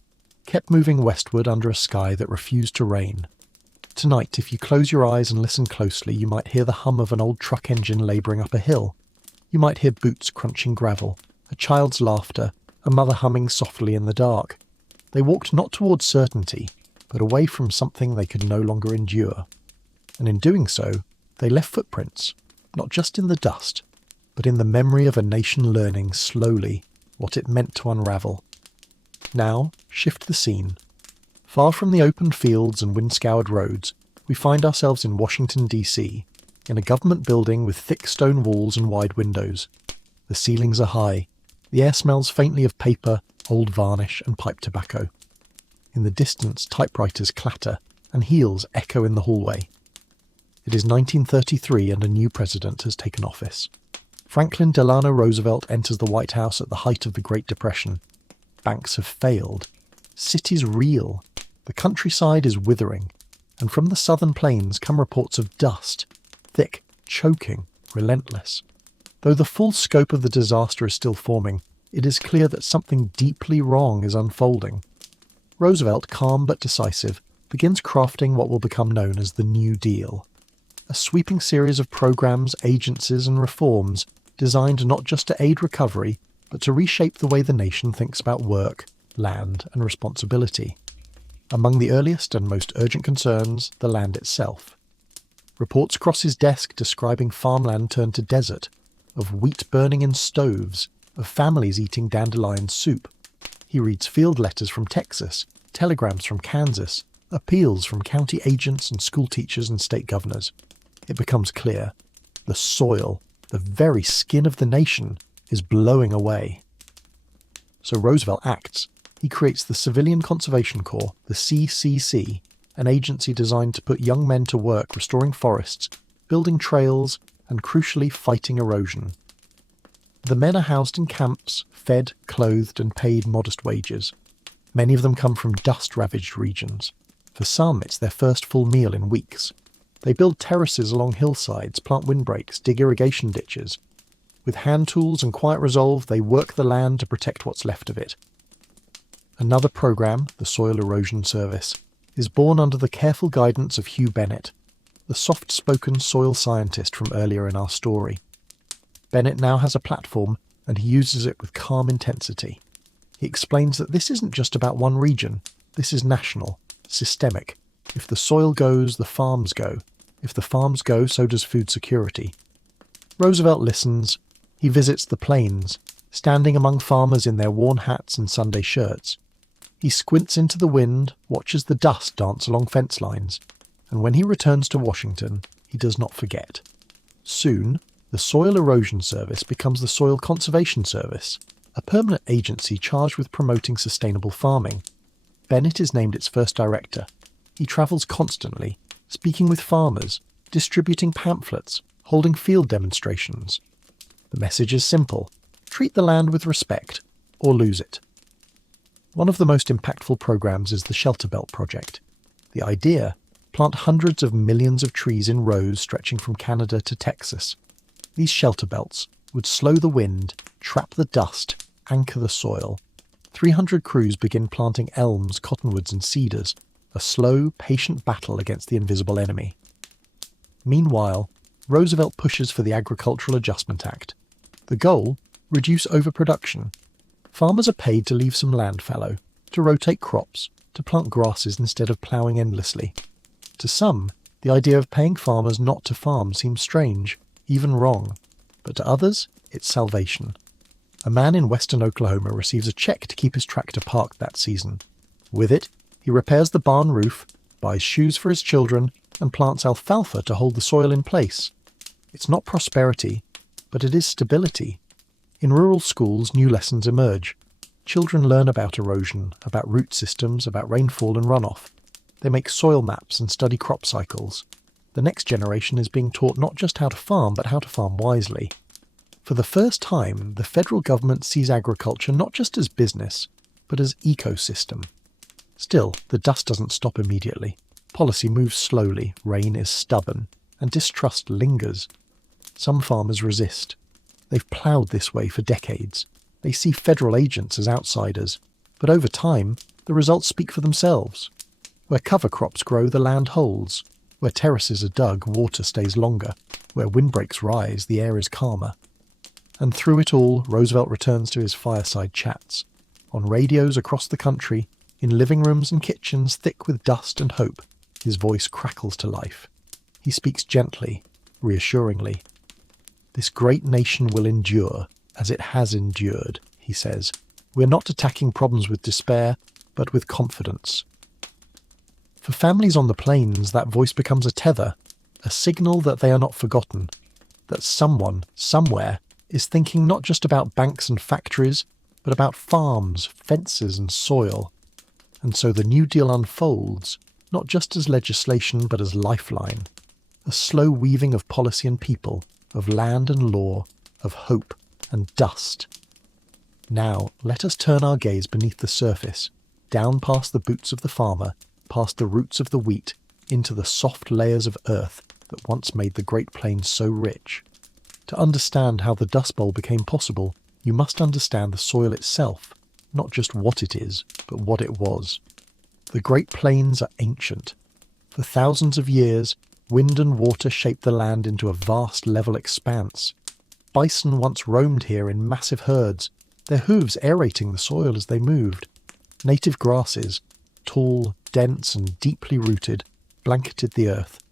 kept moving westward under a sky that refused to rain. Tonight, if you close your eyes and listen closely, you might hear the hum of an old truck engine labouring up a hill. You might hear boots crunching gravel, a child's laughter, a mother humming softly in the dark. They walked not towards certainty, but away from something they could no longer endure. And in doing so, they left footprints, not just in the dust, but in the memory of a nation learning slowly what it meant to unravel. Now, shift the scene. Far from the open fields and wind-scoured roads, we find ourselves in Washington, D.C., in a government building with thick stone walls and wide windows. The ceilings are high. The air smells faintly of paper, old varnish, and pipe tobacco. In the distance, typewriters clatter, and heels echo in the hallway. It is 1933 and a new president has taken office. Franklin Delano Roosevelt enters the White House at the height of the Great Depression. Banks have failed. Cities reel. The countryside is withering. And from the southern plains come reports of dust, thick, choking, relentless. Though the full scope of the disaster is still forming, it is clear that something deeply wrong is unfolding. Roosevelt, calm but decisive, begins crafting what will become known as the New Deal. A sweeping series of programs, agencies and reforms designed not just to aid recovery, but to reshape the way the nation thinks about work, land and responsibility. Among the earliest and most urgent concerns, the land itself. Reports cross his desk describing farmland turned to desert, of wheat burning in stoves, of families eating dandelion soup. He reads field letters from Texas, telegrams from Kansas, appeals from county agents and school teachers and state governors. It becomes clear. The soil, the very skin of the nation, is blowing away. So Roosevelt acts. He creates the Civilian Conservation Corps, the CCC, an agency designed to put young men to work restoring forests, building trails, and crucially fighting erosion. The men are housed in camps, fed, clothed, and paid modest wages. Many of them come from dust-ravaged regions. For some, it's their first full meal in weeks. They build terraces along hillsides, plant windbreaks, dig irrigation ditches. With hand tools and quiet resolve, they work the land to protect what's left of it. Another program, the Soil Erosion Service, is born under the careful guidance of Hugh Bennett, the soft-spoken soil scientist from earlier in our story. Bennett now has a platform, and he uses it with calm intensity. He explains that this isn't just about one region. This is national, systemic. If the soil goes, the farms go. If the farms go, so does food security. Roosevelt listens. He visits the plains, standing among farmers in their worn hats and Sunday shirts. He squints into the wind, watches the dust dance along fence lines, and when he returns to Washington, he does not forget. Soon, the Soil Erosion Service becomes the Soil Conservation Service, a permanent agency charged with promoting sustainable farming. Bennett is named its first director. He travels constantly, speaking with farmers, distributing pamphlets, holding field demonstrations. The message is simple: treat the land with respect, or lose it. One of the most impactful programs is the Shelterbelt project. The idea: plant hundreds of millions of trees in rows stretching from Canada to Texas. These shelterbelts would slow the wind, trap the dust, anchor the soil. 300 crews begin planting elms, cottonwoods and cedars, a slow, patient battle against the invisible enemy. Meanwhile, Roosevelt pushes for the Agricultural Adjustment Act. The goal: reduce overproduction. Farmers are paid to leave some land fallow, to rotate crops, to plant grasses instead of ploughing endlessly. To some, the idea of paying farmers not to farm seems strange, even wrong, but to others, it's salvation. A man in western Oklahoma receives a check to keep his tractor parked that season. With it, he repairs the barn roof, buys shoes for his children, and plants alfalfa to hold the soil in place. It's not prosperity, but it is stability. In rural schools, new lessons emerge. Children learn about erosion, about root systems, about rainfall and runoff. They make soil maps and study crop cycles. The next generation is being taught not just how to farm, but how to farm wisely. For the first time, the federal government sees agriculture not just as business, but as ecosystem. Still, the dust doesn't stop immediately. Policy moves slowly, rain is stubborn, and distrust lingers. Some farmers resist. They've ploughed this way for decades. They see federal agents as outsiders. But over time, the results speak for themselves. Where cover crops grow, the land holds. Where terraces are dug, water stays longer. Where windbreaks rise, the air is calmer. And through it all, Roosevelt returns to his fireside chats. On radios across the country, in living rooms and kitchens thick with dust and hope, his voice crackles to life. He speaks gently, reassuringly. This great nation will endure, as it has endured, he says. We're not attacking problems with despair, but with confidence. For families on the plains, that voice becomes a tether, a signal that they are not forgotten, that someone, somewhere, is thinking not just about banks and factories, but about farms, fences and soil. And so the New Deal unfolds, not just as legislation, but as lifeline, a slow weaving of policy and people, of land and law, of hope and dust. Now, let us turn our gaze beneath the surface, down past the boots of the farmer, past the roots of the wheat, into the soft layers of earth that once made the Great Plains so rich. To understand how the Dust Bowl became possible, you must understand the soil itself, not just what it is, but what it was. The Great Plains are ancient. For thousands of years, wind and water shaped the land into a vast level expanse. Bison once roamed here in massive herds, their hooves aerating the soil as they moved. Native grasses, tall, dense and deeply rooted, blanketed the earth.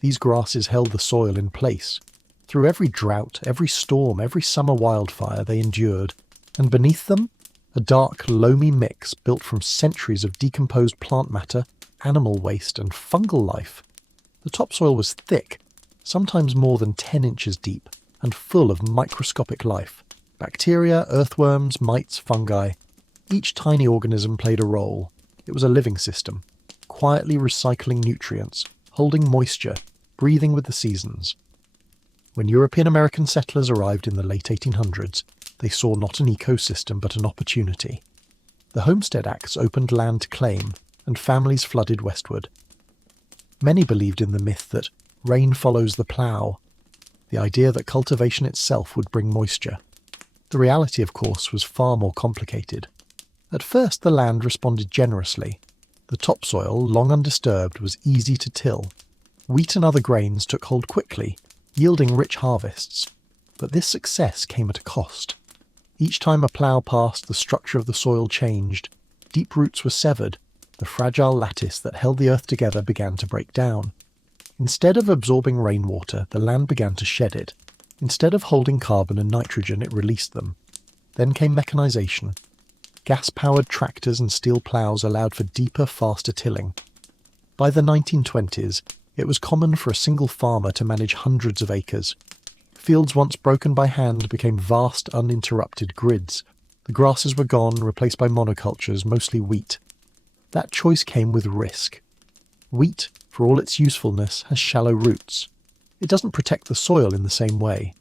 These grasses held the soil in place. Through every drought, every storm, every summer wildfire they endured, and beneath them, a dark, loamy mix built from centuries of decomposed plant matter, animal waste and fungal life. The topsoil was thick, sometimes more than 10 inches deep, and full of microscopic life. Bacteria, earthworms, mites, fungi. Each tiny organism played a role. It was a living system, quietly recycling nutrients, holding moisture, breathing with the seasons. When European American settlers arrived in the late 1800s, they saw not an ecosystem but an opportunity. The Homestead Acts opened land to claim, and families flooded westward. Many believed in the myth that rain follows the plough. the idea that cultivation itself would bring moisture. The reality, of course, was far more complicated. At first, the land responded generously. The topsoil, long undisturbed, was easy to till. Wheat and other grains took hold quickly, yielding rich harvests. But this success came at a cost. Each time a plough passed, the structure of the soil changed. Deep roots were severed. The fragile lattice that held the earth together began to break down. Instead of absorbing rainwater, the land began to shed it. Instead of holding carbon and nitrogen, it released them. Then came mechanization. Gas-powered tractors and steel ploughs allowed for deeper, faster tilling. By the 1920s, it was common for a single farmer to manage hundreds of acres. Fields once broken by hand became vast, uninterrupted grids. The grasses were gone, replaced by monocultures, mostly wheat. That choice came with risk. Wheat, for all its usefulness, has shallow roots. It doesn't protect the soil in the same way.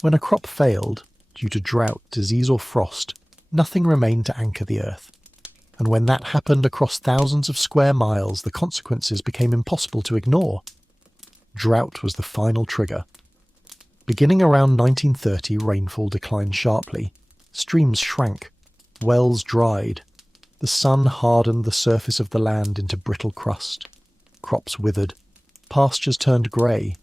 When a crop failed, due to drought, disease or frost, nothing remained to anchor the earth. And when that happened across thousands of square miles, the consequences became impossible to ignore. Drought was the final trigger. Beginning around 1930, rainfall declined sharply. Streams shrank. Wells dried. The sun hardened the surface of the land into brittle crust. Crops withered. Pastures turned grey.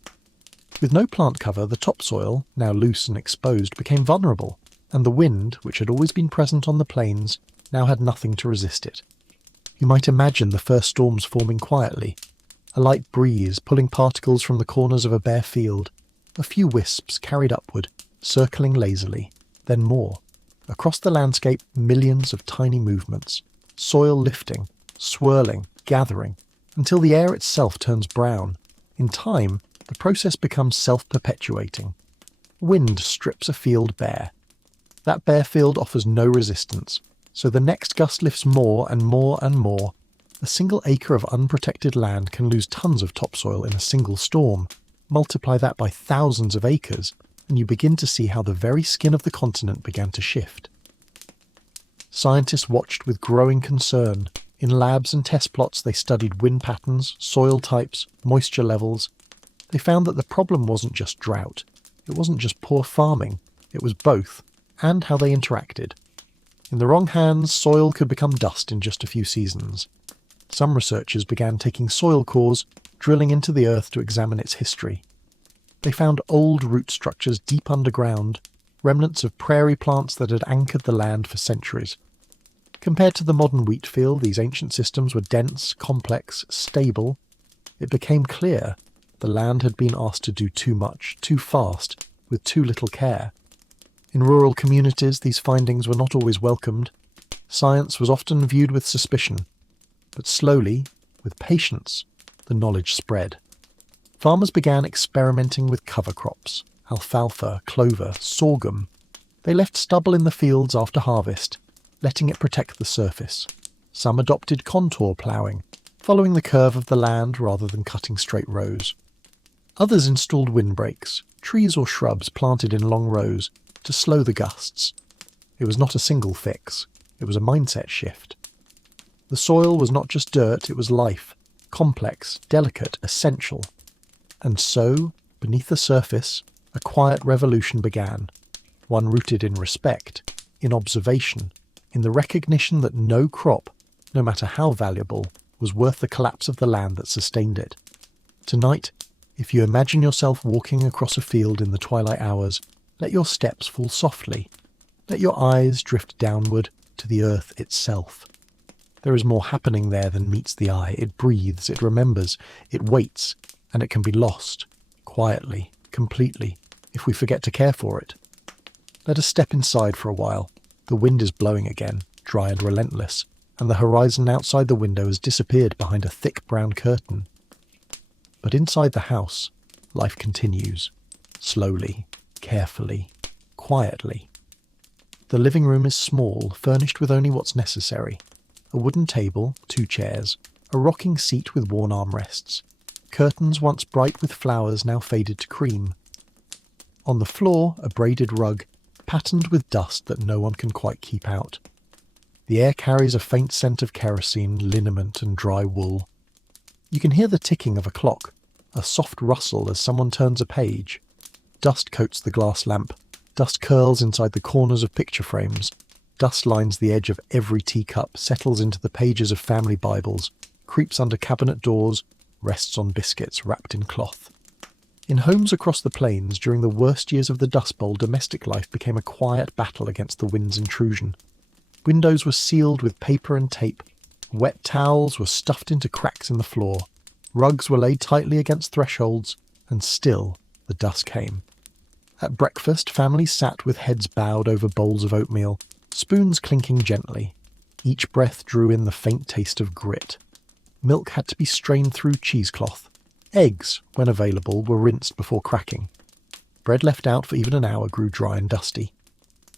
With no plant cover, the topsoil, now loose and exposed, became vulnerable, and the wind, which had always been present on the plains, now had nothing to resist it. You might imagine the first storms forming quietly. A light breeze pulling particles from the corners of a bare field. A few wisps carried upward, circling lazily, then more. Across the landscape, millions of tiny movements, soil lifting, swirling, gathering, until the air itself turns brown. In time, the process becomes self-perpetuating. Wind strips a field bare. That bare field offers no resistance, so the next gust lifts more and more and more. A single acre of unprotected land can lose tons of topsoil in a single storm. Multiply that by thousands of acres, and you begin to see how the very skin of the continent began to shift. Scientists watched with growing concern. In labs and test plots, they studied wind patterns, soil types, moisture levels. They found that the problem wasn't just drought. It wasn't just poor farming. It was both, and how they interacted. In the wrong hands, soil could become dust in just a few seasons. Some researchers began taking soil cores, drilling into the earth to examine its history. They found old root structures deep underground, remnants of prairie plants that had anchored the land for centuries. Compared to the modern wheat field, these ancient systems were dense, complex, stable. It became clear the land had been asked to do too much, too fast, with too little care. In rural communities, these findings were not always welcomed. Science was often viewed with suspicion. But slowly, with patience, the knowledge spread. Farmers began experimenting with cover crops, alfalfa, clover, sorghum. They left stubble in the fields after harvest, letting it protect the surface. Some adopted contour ploughing, following the curve of the land rather than cutting straight rows. Others installed windbreaks, trees or shrubs planted in long rows, to slow the gusts. It was not a single fix, it was a mindset shift. The soil was not just dirt, it was life, complex, delicate, essential. And so, beneath the surface, a quiet revolution began, one rooted in respect, in observation, in the recognition that no crop, no matter how valuable, was worth the collapse of the land that sustained it. Tonight, if you imagine yourself walking across a field in the twilight hours, let your steps fall softly. Let your eyes drift downward to the earth itself. There is more happening there than meets the eye. It breathes, it remembers, it waits, and it can be lost, quietly, completely, if we forget to care for it. Let us step inside for a while. The wind is blowing again, dry and relentless, and the horizon outside the window has disappeared behind a thick brown curtain. But inside the house, life continues, slowly, carefully, quietly. The living room is small, furnished with only what's necessary. A wooden table, 2 chairs, a rocking seat with worn armrests, curtains once bright with flowers now faded to cream. On the floor, a braided rug, patterned with dust that no one can quite keep out. The air carries a faint scent of kerosene, liniment and dry wool. You can hear the ticking of a clock, a soft rustle as someone turns a page. Dust coats the glass lamp. Dust curls inside the corners of picture frames. Dust lines the edge of every teacup, settles into the pages of family Bibles, creeps under cabinet doors, rests on biscuits wrapped in cloth. In homes across the plains, during the worst years of the Dust Bowl, domestic life became a quiet battle against the wind's intrusion. Windows were sealed with paper and tape. Wet towels were stuffed into cracks in the floor. Rugs were laid tightly against thresholds, and still the dust came. At breakfast, families sat with heads bowed over bowls of oatmeal, spoons clinking gently. Each breath drew in the faint taste of grit. Milk had to be strained through cheesecloth. Eggs, when available, were rinsed before cracking. Bread left out for even an hour grew dry and dusty.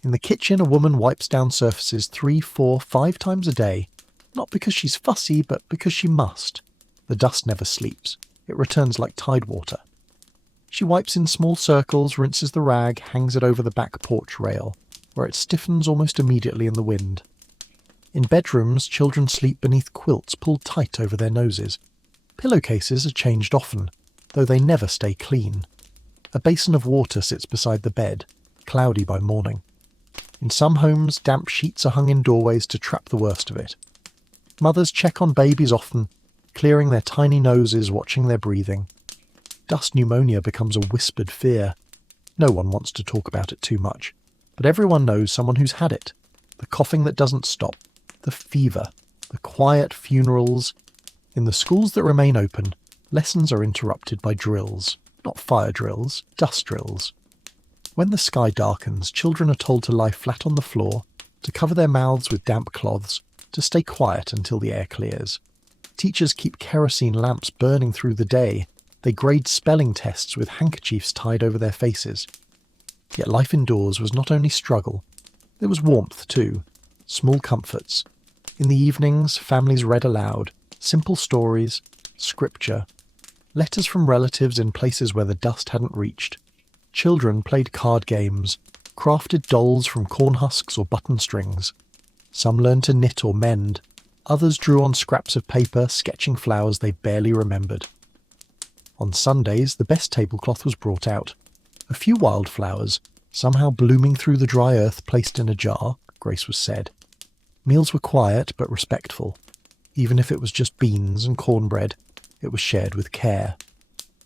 In the kitchen, a woman wipes down surfaces 3, 4, 5 times a day, not because she's fussy, but because she must. The dust never sleeps. It returns like tide water. She wipes in small circles, rinses the rag, hangs it over the back porch rail, where it stiffens almost immediately in the wind. In bedrooms, children sleep beneath quilts pulled tight over their noses. Pillowcases are changed often, though they never stay clean. A basin of water sits beside the bed, cloudy by morning. In some homes, damp sheets are hung in doorways to trap the worst of it. Mothers check on babies often, clearing their tiny noses, watching their breathing. Dust pneumonia becomes a whispered fear. No one wants to talk about it too much, but everyone knows someone who's had it. The coughing that doesn't stop, the fever, the quiet funerals. In the schools that remain open, lessons are interrupted by drills. Not fire drills, dust drills. When the sky darkens, children are told to lie flat on the floor, to cover their mouths with damp cloths, to stay quiet until the air clears. Teachers keep kerosene lamps burning through the day. They grade spelling tests with handkerchiefs tied over their faces. Yet life indoors was not only struggle. There was warmth too, small comforts. In the evenings, families read aloud, simple stories, scripture, letters from relatives in places where the dust hadn't reached. Children played card games, crafted dolls from corn husks or button strings. Some learned to knit or mend. Others drew on scraps of paper, sketching flowers they barely remembered. On Sundays, the best tablecloth was brought out. A few wildflowers, somehow blooming through the dry earth, placed in a jar, grace was said. Meals were quiet but respectful. Even if it was just beans and cornbread, it was shared with care.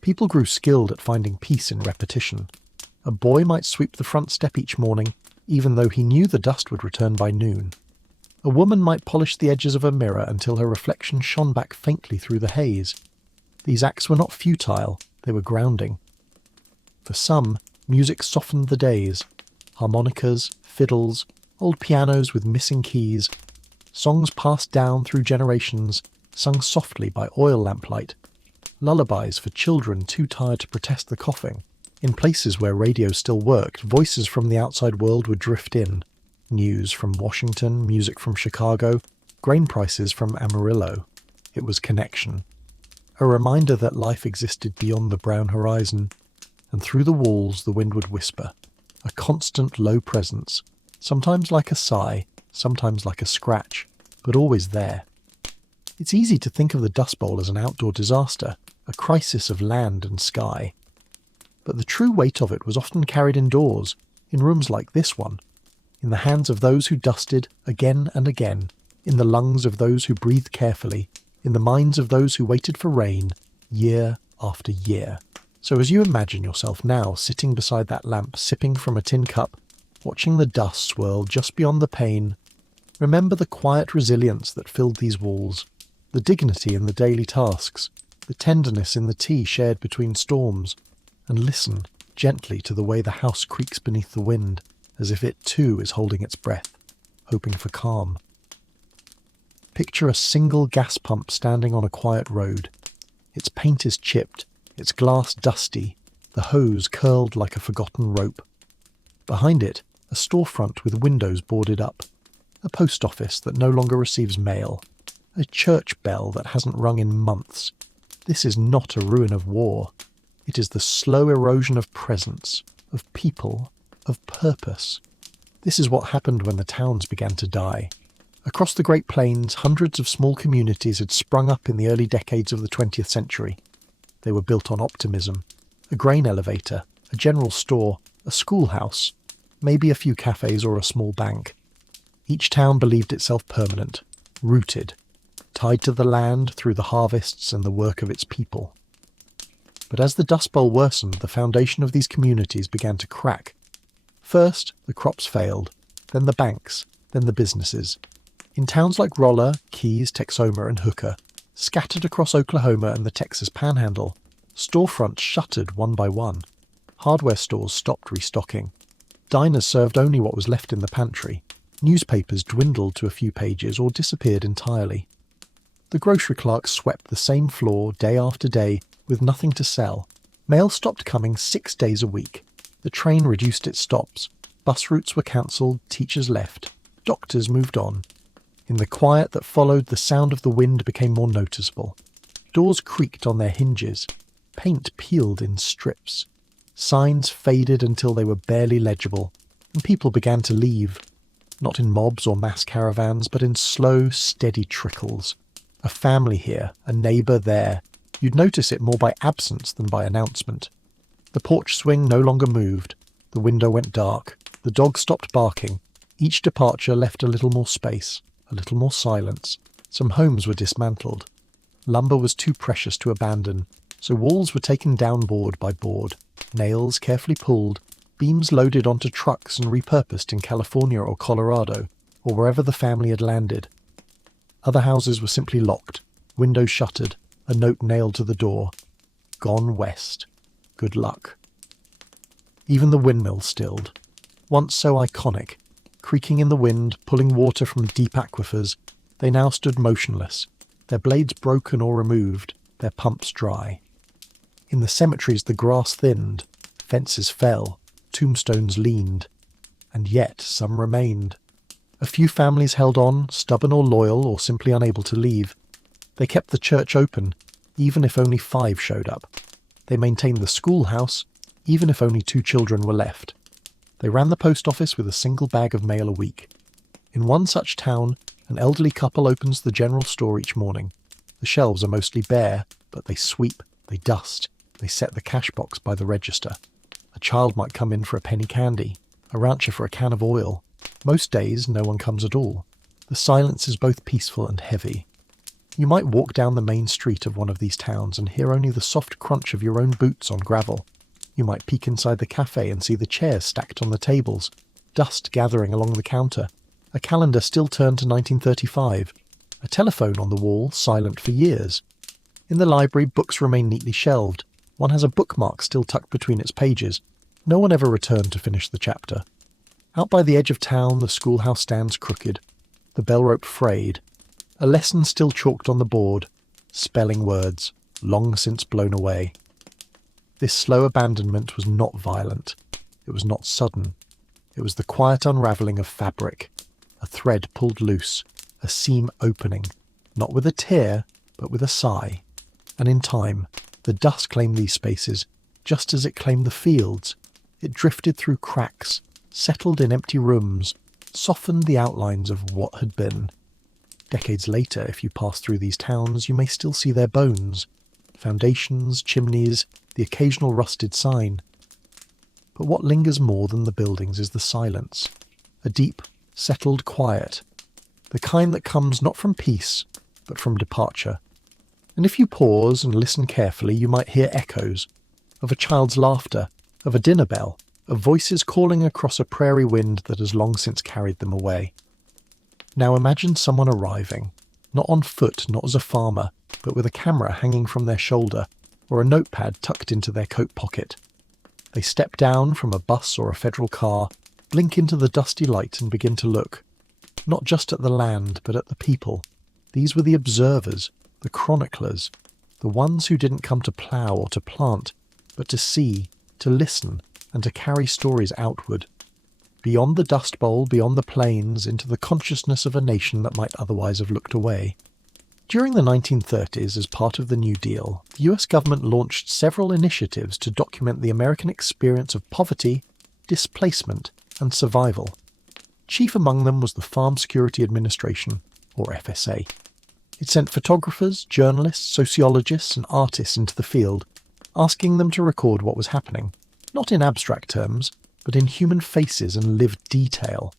People grew skilled at finding peace in repetition. A boy might sweep the front step each morning, even though he knew the dust would return by noon. A woman might polish the edges of a mirror until her reflection shone back faintly through the haze. These acts were not futile, they were grounding. For some, music softened the days. Harmonicas, fiddles, old pianos with missing keys. Songs passed down through generations, sung softly by oil lamplight. Lullabies for children too tired to protest the coughing. In places where radio still worked, voices from the outside world would drift in. News from Washington, music from Chicago, grain prices from Amarillo. It was connection. A reminder that life existed beyond the brown horizon, and through the walls the wind would whisper. A constant low presence, sometimes like a sigh, sometimes like a scratch, but always there. It's easy to think of the Dust Bowl as an outdoor disaster, a crisis of land and sky. But the true weight of it was often carried indoors, in rooms like this one, in the hands of those who dusted again and again, in the lungs of those who breathed carefully, in the minds of those who waited for rain, year after year. So as you imagine yourself now sitting beside that lamp, sipping from a tin cup, watching the dust swirl just beyond the pane, remember the quiet resilience that filled these walls, the dignity in the daily tasks, the tenderness in the tea shared between storms, and listen gently to the way the house creaks beneath the wind, as if it too is holding its breath, hoping for calm. Picture a single gas pump standing on a quiet road. Its paint is chipped, its glass dusty, the hose curled like a forgotten rope. Behind it, a storefront with windows boarded up, a post office that no longer receives mail, a church bell that hasn't rung in months. This is not a ruin of war. It is the slow erosion of presence, of people, of purpose. This is what happened when the towns began to die. Across the Great Plains, hundreds of small communities had sprung up in the early decades of the 20th century. They were built on optimism, a grain elevator, a general store, a schoolhouse, maybe a few cafes or a small bank. Each town believed itself permanent, rooted, tied to the land through the harvests and the work of its people. But as the Dust Bowl worsened, the foundation of these communities began to crack. First, the crops failed, then the banks, then the businesses. In towns like Rolla, Keyes, Texoma, and Hooker, scattered across Oklahoma and the Texas Panhandle, storefronts shuttered one by one. Hardware stores stopped restocking. Diners served only what was left in the pantry. Newspapers dwindled to a few pages or disappeared entirely. The grocery clerks swept the same floor day after day with nothing to sell. Mail stopped coming 6 days a week. The train reduced its stops. Bus routes were cancelled, teachers left, doctors moved on. In the quiet that followed, the sound of the wind became more noticeable. Doors creaked on their hinges. Paint peeled in strips. Signs faded until they were barely legible, and people began to leave. Not in mobs or mass caravans, but in slow, steady trickles. A family here, a neighbour there. You'd notice it more by absence than by announcement. The porch swing no longer moved. The window went dark. The dog stopped barking. Each departure left a little more space, a little more silence. Some homes were dismantled. Lumber was too precious to abandon, so walls were taken down board by board, nails carefully pulled, beams loaded onto trucks and repurposed in California or Colorado, or wherever the family had landed. Other houses were simply locked, windows shuttered, a note nailed to the door. Gone west. Good luck. Even the windmill stilled. Once so iconic, creaking in the wind, pulling water from deep aquifers, they now stood motionless, their blades broken or removed, their pumps dry. In the cemeteries the grass thinned, fences fell, tombstones leaned, and yet some remained. A few families held on, stubborn or loyal or simply unable to leave. They kept the church open, even if only 5 showed up. They maintained the schoolhouse, even if only 2 children were left. They ran the post office with a single bag of mail a week. In one such town, an elderly couple opens the general store each morning. The shelves are mostly bare, but they sweep, they dust, they set the cash box by the register. A child might come in for a penny candy, a rancher for a can of oil. Most days, no one comes at all. The silence is both peaceful and heavy. You might walk down the main street of one of these towns and hear only the soft crunch of your own boots on gravel. You might peek inside the cafe and see the chairs stacked on the tables, dust gathering along the counter, a calendar still turned to 1935, a telephone on the wall silent for years. In the library, books remain neatly shelved. One has a bookmark still tucked between its pages. No one ever returned to finish the chapter. Out by the edge of town, the schoolhouse stands crooked, the bell rope frayed, a lesson still chalked on the board, spelling words, long since blown away. This slow abandonment was not violent. It was not sudden. It was the quiet unraveling of fabric, a thread pulled loose, a seam opening, not with a tear, but with a sigh. And in time, the dust claimed these spaces, just as it claimed the fields. It drifted through cracks, settled in empty rooms, softened the outlines of what had been. Decades later, if you pass through these towns, you may still see their bones, foundations, chimneys, the occasional rusted sign. But what lingers more than the buildings is the silence, a deep, settled quiet, the kind that comes not from peace, but from departure. And if you pause and listen carefully, you might hear echoes of a child's laughter, of a dinner bell, of voices calling across a prairie wind that has long since carried them away. Now imagine someone arriving, not on foot, not as a farmer, but with a camera hanging from their shoulder, or a notepad tucked into their coat pocket. They step down from a bus or a federal car, blink into the dusty light and begin to look, not just at the land, but at the people. These were the observers, the chroniclers, the ones who didn't come to plough or to plant, but to see, to listen, and to carry stories outward. Beyond the Dust Bowl, beyond the plains, into the consciousness of a nation that might otherwise have looked away. During the 1930s, as part of the New Deal, the US government launched several initiatives to document the American experience of poverty, displacement, and survival. Chief among them was the Farm Security Administration, or FSA. It sent photographers, journalists, sociologists, and artists into the field, asking them to record what was happening. not in abstract terms, but in human faces and lived detail.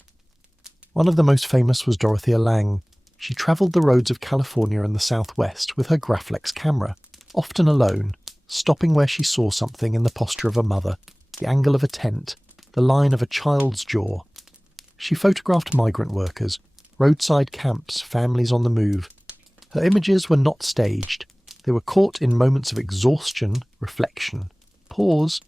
One of the most famous was Dorothea Lange. She travelled the roads of California and the Southwest with her Graflex camera, often alone, stopping where she saw something in the posture of a mother, the angle of a tent, the line of a child's jaw. She photographed migrant workers, roadside camps, families on the move. Her images were not staged. They were caught in moments of exhaustion, reflection, pause.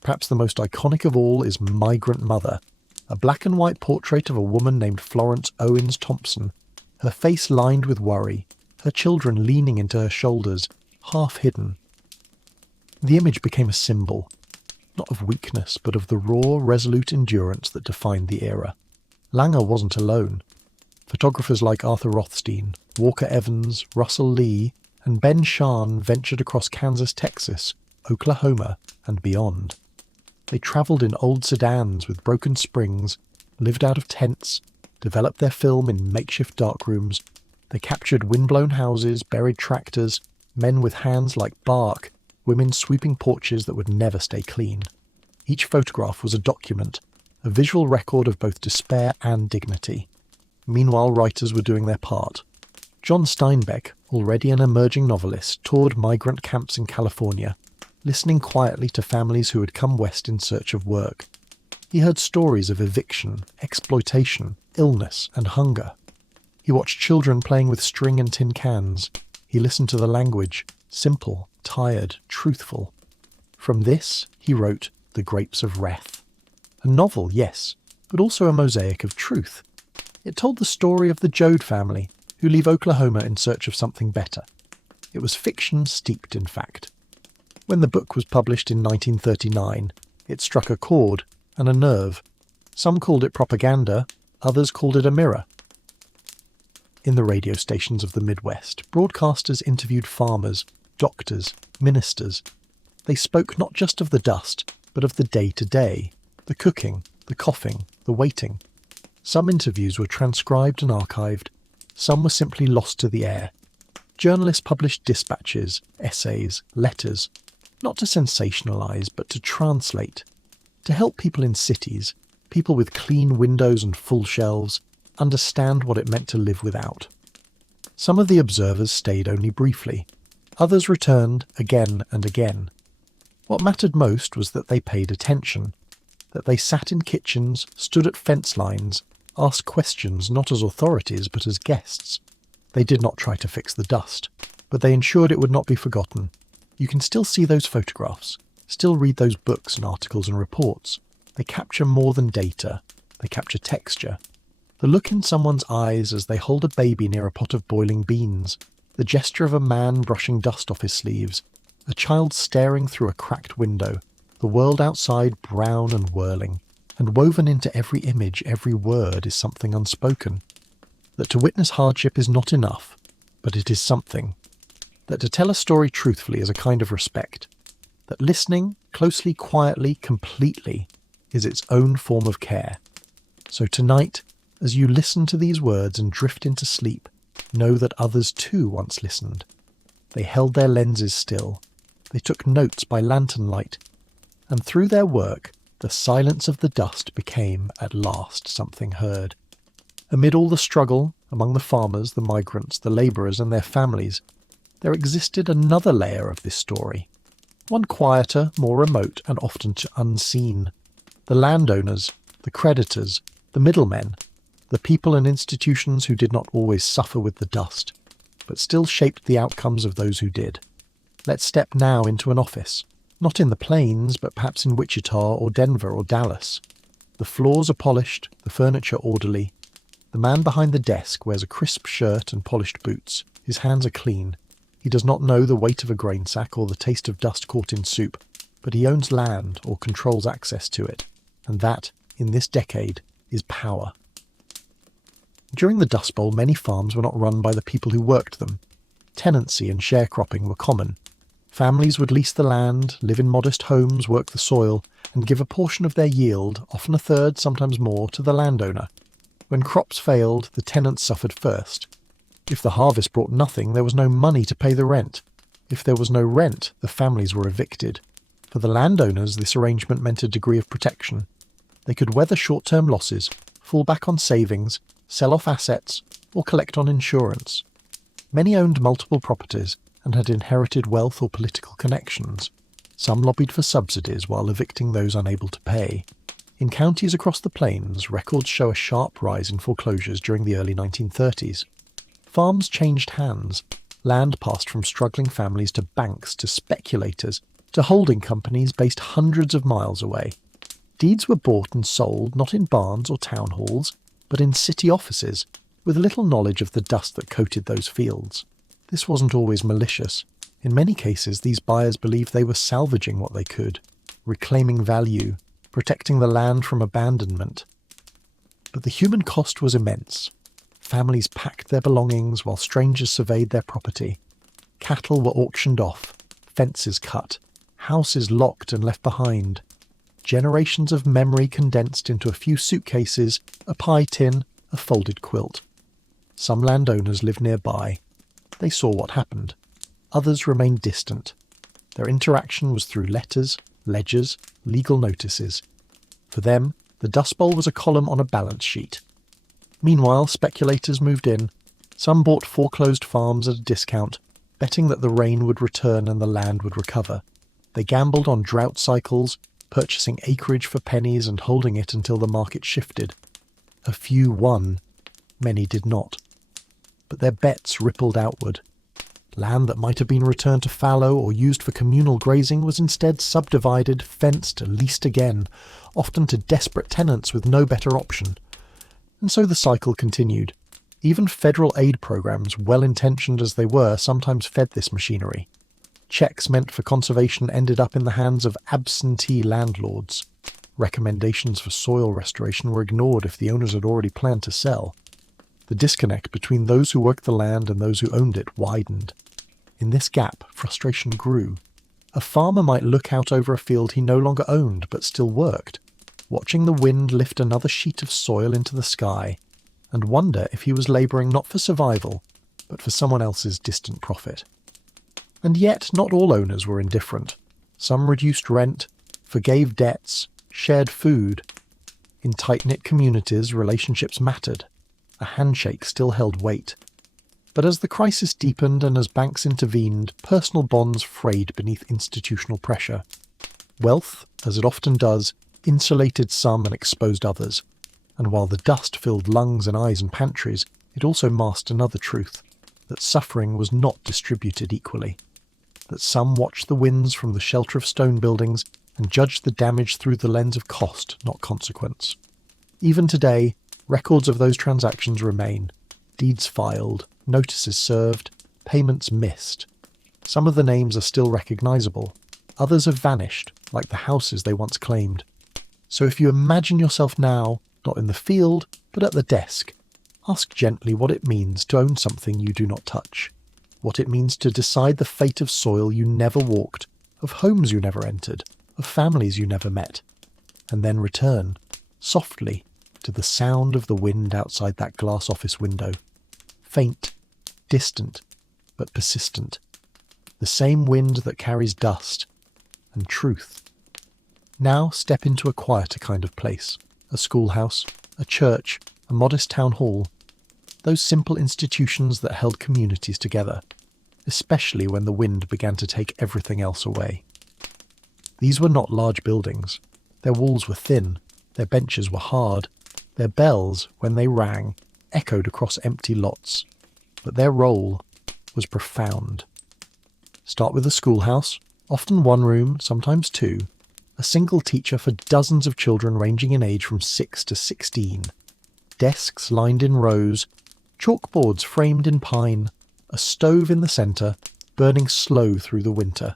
Perhaps the most iconic of all is Migrant Mother, a black and white portrait of a woman named Florence Owens Thompson, her face lined with worry, her children leaning into her shoulders, half hidden. The image became a symbol, not of weakness, but of the raw, resolute endurance that defined the era. Langer wasn't alone. Photographers like Arthur Rothstein, Walker Evans, Russell Lee, and Ben Shahn ventured across Kansas, Texas, Oklahoma, and beyond. They travelled in old sedans with broken springs, lived out of tents, developed their film in makeshift darkrooms. They captured windblown houses, buried tractors, men with hands like bark, women sweeping porches that would never stay clean. Each photograph was a document, a visual record of both despair and dignity. Meanwhile, writers were doing their part. John Steinbeck, already an emerging novelist, toured migrant camps in California, listening quietly to families who had come west in search of work. He heard stories of eviction, exploitation, illness, and hunger. He watched children playing with string and tin cans. He listened to the language, simple, tired, truthful. From this, he wrote The Grapes of Wrath. A novel, yes, but also a mosaic of truth. It told the story of the Joad family, who leave Oklahoma in search of something better. It was fiction steeped in fact. When the book was published in 1939, it struck a chord and a nerve. Some called it propaganda, others called it a mirror. In the radio stations of the Midwest, broadcasters interviewed farmers, doctors, ministers. They spoke not just of the dust, but of the day-to-day, the cooking, the coughing, the waiting. Some interviews were transcribed and archived. Some were simply lost to the air. Journalists published dispatches, essays, letters, not to sensationalize, but to translate, to help people in cities, people with clean windows and full shelves, understand what it meant to live without. Some of the observers stayed only briefly. Others returned again and again. What mattered most was that they paid attention, that they sat in kitchens, stood at fence lines, asked questions not as authorities but as guests. They did not try to fix the dust, but they ensured it would not be forgotten. You can still see those photographs, still read those books and articles and reports. They capture more than data. They capture texture. The look in someone's eyes as they hold a baby near a pot of boiling beans, the gesture of a man brushing dust off his sleeves, a child staring through a cracked window, the world outside brown and whirling, and woven into every image, every word is something unspoken. That to witness hardship is not enough, but it is something. That to tell a story truthfully is a kind of respect. That listening, closely, quietly, completely, is its own form of care. So tonight, as you listen to these words and drift into sleep, know that others too once listened. They held their lenses still. They took notes by lantern light. And through their work, the silence of the dust became, at last, something heard. Amid all the struggle, among the farmers, the migrants, the labourers and their families, there existed another layer of this story. One quieter, more remote and often unseen. The landowners, the creditors, the middlemen, the people and institutions who did not always suffer with the dust, but still shaped the outcomes of those who did. Let's step now into an office. Not in the plains, but perhaps in Wichita or Denver or Dallas. The floors are polished, the furniture orderly. The man behind the desk wears a crisp shirt and polished boots. His hands are clean. He does not know the weight of a grain sack or the taste of dust caught in soup, but he owns land or controls access to it. And that, in this decade, is power. During the Dust Bowl, many farms were not run by the people who worked them. Tenancy and sharecropping were common. Families would lease the land, live in modest homes, work the soil, and give a portion of their yield, often a third, sometimes more, to the landowner. When crops failed, the tenants suffered first. If the harvest brought nothing, there was no money to pay the rent. If there was no rent, the families were evicted. For the landowners, this arrangement meant a degree of protection. They could weather short-term losses, fall back on savings, sell off assets, or collect on insurance. Many owned multiple properties and had inherited wealth or political connections. Some lobbied for subsidies while evicting those unable to pay. In counties across the plains, records show a sharp rise in foreclosures during the early 1930s. Farms changed hands. Land passed from struggling families to banks to speculators to holding companies based hundreds of miles away. Deeds were bought and sold not in barns or town halls, but in city offices, with little knowledge of the dust that coated those fields. This wasn't always malicious. In many cases, these buyers believed they were salvaging what they could, reclaiming value, protecting the land from abandonment. But the human cost was immense. Families packed their belongings while strangers surveyed their property. Cattle were auctioned off, fences cut, houses locked and left behind. Generations of memory condensed into a few suitcases, a pie tin, a folded quilt. Some landowners lived nearby. They saw what happened. Others remained distant. Their interaction was through letters, ledgers, legal notices. For them, the Dust Bowl was a column on a balance sheet. Meanwhile, speculators moved in. Some bought foreclosed farms at a discount, betting that the rain would return and the land would recover. They gambled on drought cycles, purchasing acreage for pennies and holding it until the market shifted. A few won, many did not. But their bets rippled outward. Land that might have been returned to fallow or used for communal grazing was instead subdivided, fenced, leased again, often to desperate tenants with no better option. And so the cycle continued. Even federal aid programs, well-intentioned as they were, sometimes fed this machinery. Checks meant for conservation ended up in the hands of absentee landlords. Recommendations for soil restoration were ignored if the owners had already planned to sell. The disconnect between those who worked the land and those who owned it widened. In this gap, frustration grew. A farmer might look out over a field he no longer owned but still worked, watching the wind lift another sheet of soil into the sky, and wonder if he was labouring not for survival, but for someone else's distant profit. And yet not all owners were indifferent. Some reduced rent, forgave debts, shared food. In tight-knit communities, relationships mattered. A handshake still held weight. But as the crisis deepened and as banks intervened, personal bonds frayed beneath institutional pressure. Wealth, as it often does, insulated some and exposed others. And while the dust filled lungs and eyes and pantries, it also masked another truth, that suffering was not distributed equally. That some watched the winds from the shelter of stone buildings and judged the damage through the lens of cost, not consequence. Even today, records of those transactions remain. Deeds filed, notices served, payments missed. Some of the names are still recognisable. Others have vanished, like the houses they once claimed. So if you imagine yourself now, not in the field, but at the desk, ask gently what it means to own something you do not touch. What it means to decide the fate of soil you never walked, of homes you never entered, of families you never met. And then return, softly, to the sound of the wind outside that glass office window. Faint, distant, but persistent. The same wind that carries dust and truth. Now step into a quieter kind of place. A schoolhouse, a church, a modest town hall. Those simple institutions that held communities together, especially when the wind began to take everything else away. These were not large buildings. Their walls were thin, their benches were hard, their bells, when they rang, echoed across empty lots. But their role was profound. Start with a schoolhouse, often one room, sometimes two, a single teacher for dozens of children ranging in age from 6 to 16. Desks lined in rows, chalkboards framed in pine, a stove in the centre, burning slow through the winter.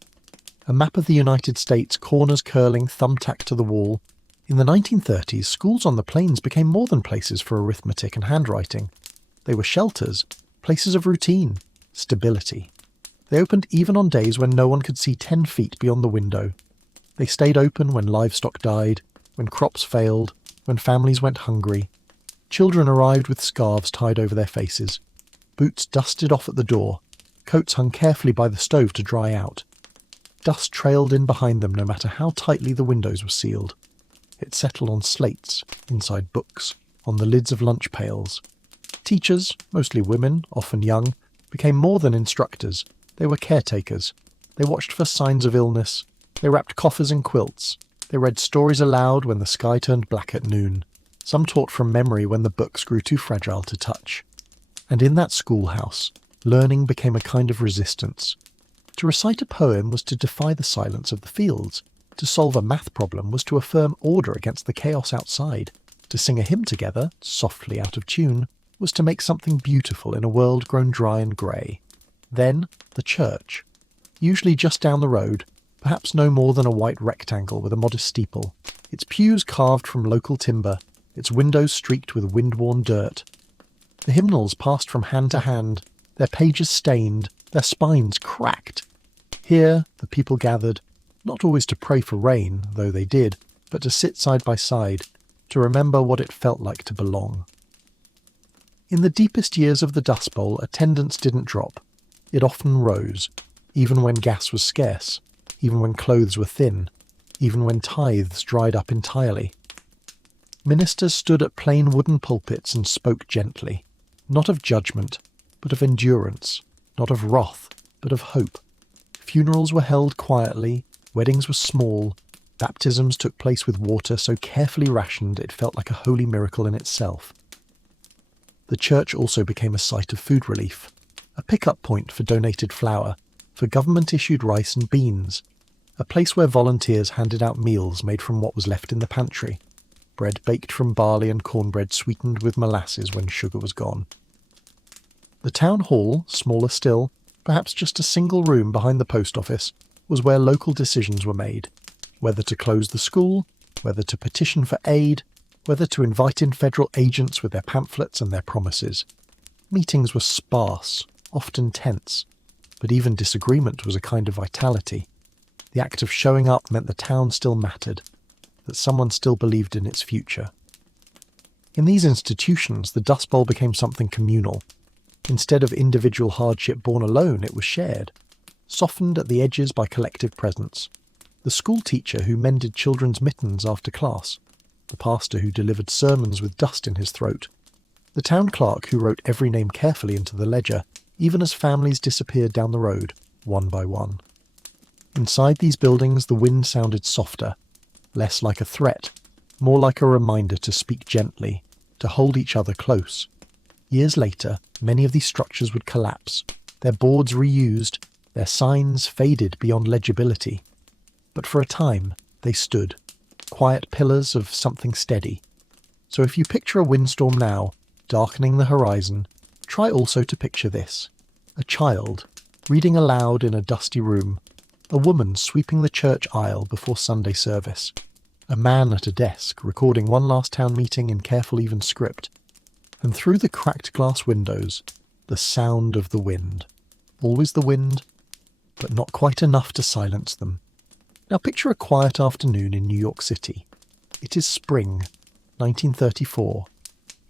A map of the United States, corners curling, thumbtacked to the wall. In the 1930s, schools on the plains became more than places for arithmetic and handwriting. They were shelters, places of routine, stability. They opened even on days when no one could see 10 feet beyond the window. They stayed open when livestock died, when crops failed, when families went hungry. Children arrived with scarves tied over their faces. Boots dusted off at the door. Coats hung carefully by the stove to dry out. Dust trailed in behind them no matter how tightly the windows were sealed. It settled on slates, inside books, on the lids of lunch pails. Teachers, mostly women, often young, became more than instructors. They were caretakers. They watched for signs of illness. They wrapped coffers in quilts. They read stories aloud when the sky turned black at noon. Some taught from memory when the books grew too fragile to touch. And in that schoolhouse, learning became a kind of resistance. To recite a poem was to defy the silence of the fields. To solve a math problem was to affirm order against the chaos outside. To sing a hymn together, softly out of tune, was to make something beautiful in a world grown dry and grey. Then, the church. Usually just down the road, perhaps no more than a white rectangle with a modest steeple, its pews carved from local timber, its windows streaked with wind-worn dirt. The hymnals passed from hand to hand, their pages stained, their spines cracked. Here the people gathered, not always to pray for rain, though they did, but to sit side by side, to remember what it felt like to belong. In the deepest years of the Dust Bowl, attendance didn't drop. It often rose, even when gas was scarce, even when clothes were thin, even when tithes dried up entirely. Ministers stood at plain wooden pulpits and spoke gently, not of judgment, but of endurance, not of wrath, but of hope. Funerals were held quietly, weddings were small, baptisms took place with water so carefully rationed it felt like a holy miracle in itself. The church also became a site of food relief, a pick-up point for donated flour, for government-issued rice and beans, a place where volunteers handed out meals made from what was left in the pantry, bread baked from barley and cornbread sweetened with molasses when sugar was gone. The town hall, smaller still, perhaps just a single room behind the post office, was where local decisions were made, whether to close the school, whether to petition for aid, whether to invite in federal agents with their pamphlets and their promises. Meetings were sparse, often tense, but even disagreement was a kind of vitality. The act of showing up meant the town still mattered, that someone still believed in its future. In these institutions, the Dust Bowl became something communal. Instead of individual hardship borne alone, it was shared, softened at the edges by collective presence. The school teacher who mended children's mittens after class, the pastor who delivered sermons with dust in his throat, the town clerk who wrote every name carefully into the ledger, even as families disappeared down the road, one by one. Inside these buildings the wind sounded softer, less like a threat, more like a reminder to speak gently, to hold each other close. Years later, many of these structures would collapse, their boards reused, their signs faded beyond legibility. But for a time, they stood, quiet pillars of something steady. So if you picture a windstorm now, darkening the horizon, try also to picture this. A child, reading aloud in a dusty room, a woman sweeping the church aisle before Sunday service, a man at a desk recording one last town meeting in careful even script, and through the cracked glass windows, the sound of the wind. Always the wind, but not quite enough to silence them. Now picture a quiet afternoon in New York City. It is spring, 1934.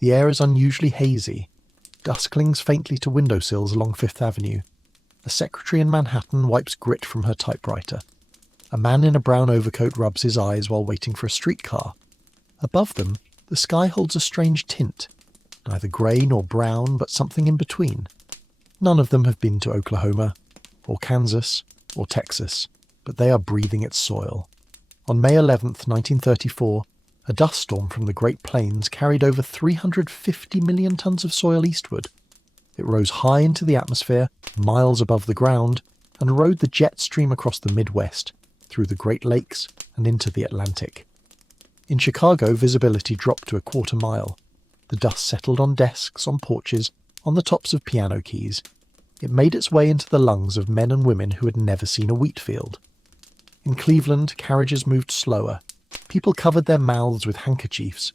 The air is unusually hazy. Dust clings faintly to windowsills along Fifth Avenue. A secretary in Manhattan wipes grit from her typewriter. A man in a brown overcoat rubs his eyes while waiting for a streetcar. Above them, the sky holds a strange tint. Neither grey nor brown, but something in between. None of them have been to Oklahoma, or Kansas, or Texas, but they are breathing its soil. On May 11th, 1934, a dust storm from the Great Plains carried over 350 million tons of soil eastward. It rose high into the atmosphere, miles above the ground, and rode the jet stream across the Midwest, through the Great Lakes, and into the Atlantic. In Chicago, visibility dropped to a quarter mile. The dust settled on desks, on porches, on the tops of piano keys. It made its way into the lungs of men and women who had never seen a wheat field. In Cleveland, carriages moved slower. People covered their mouths with handkerchiefs.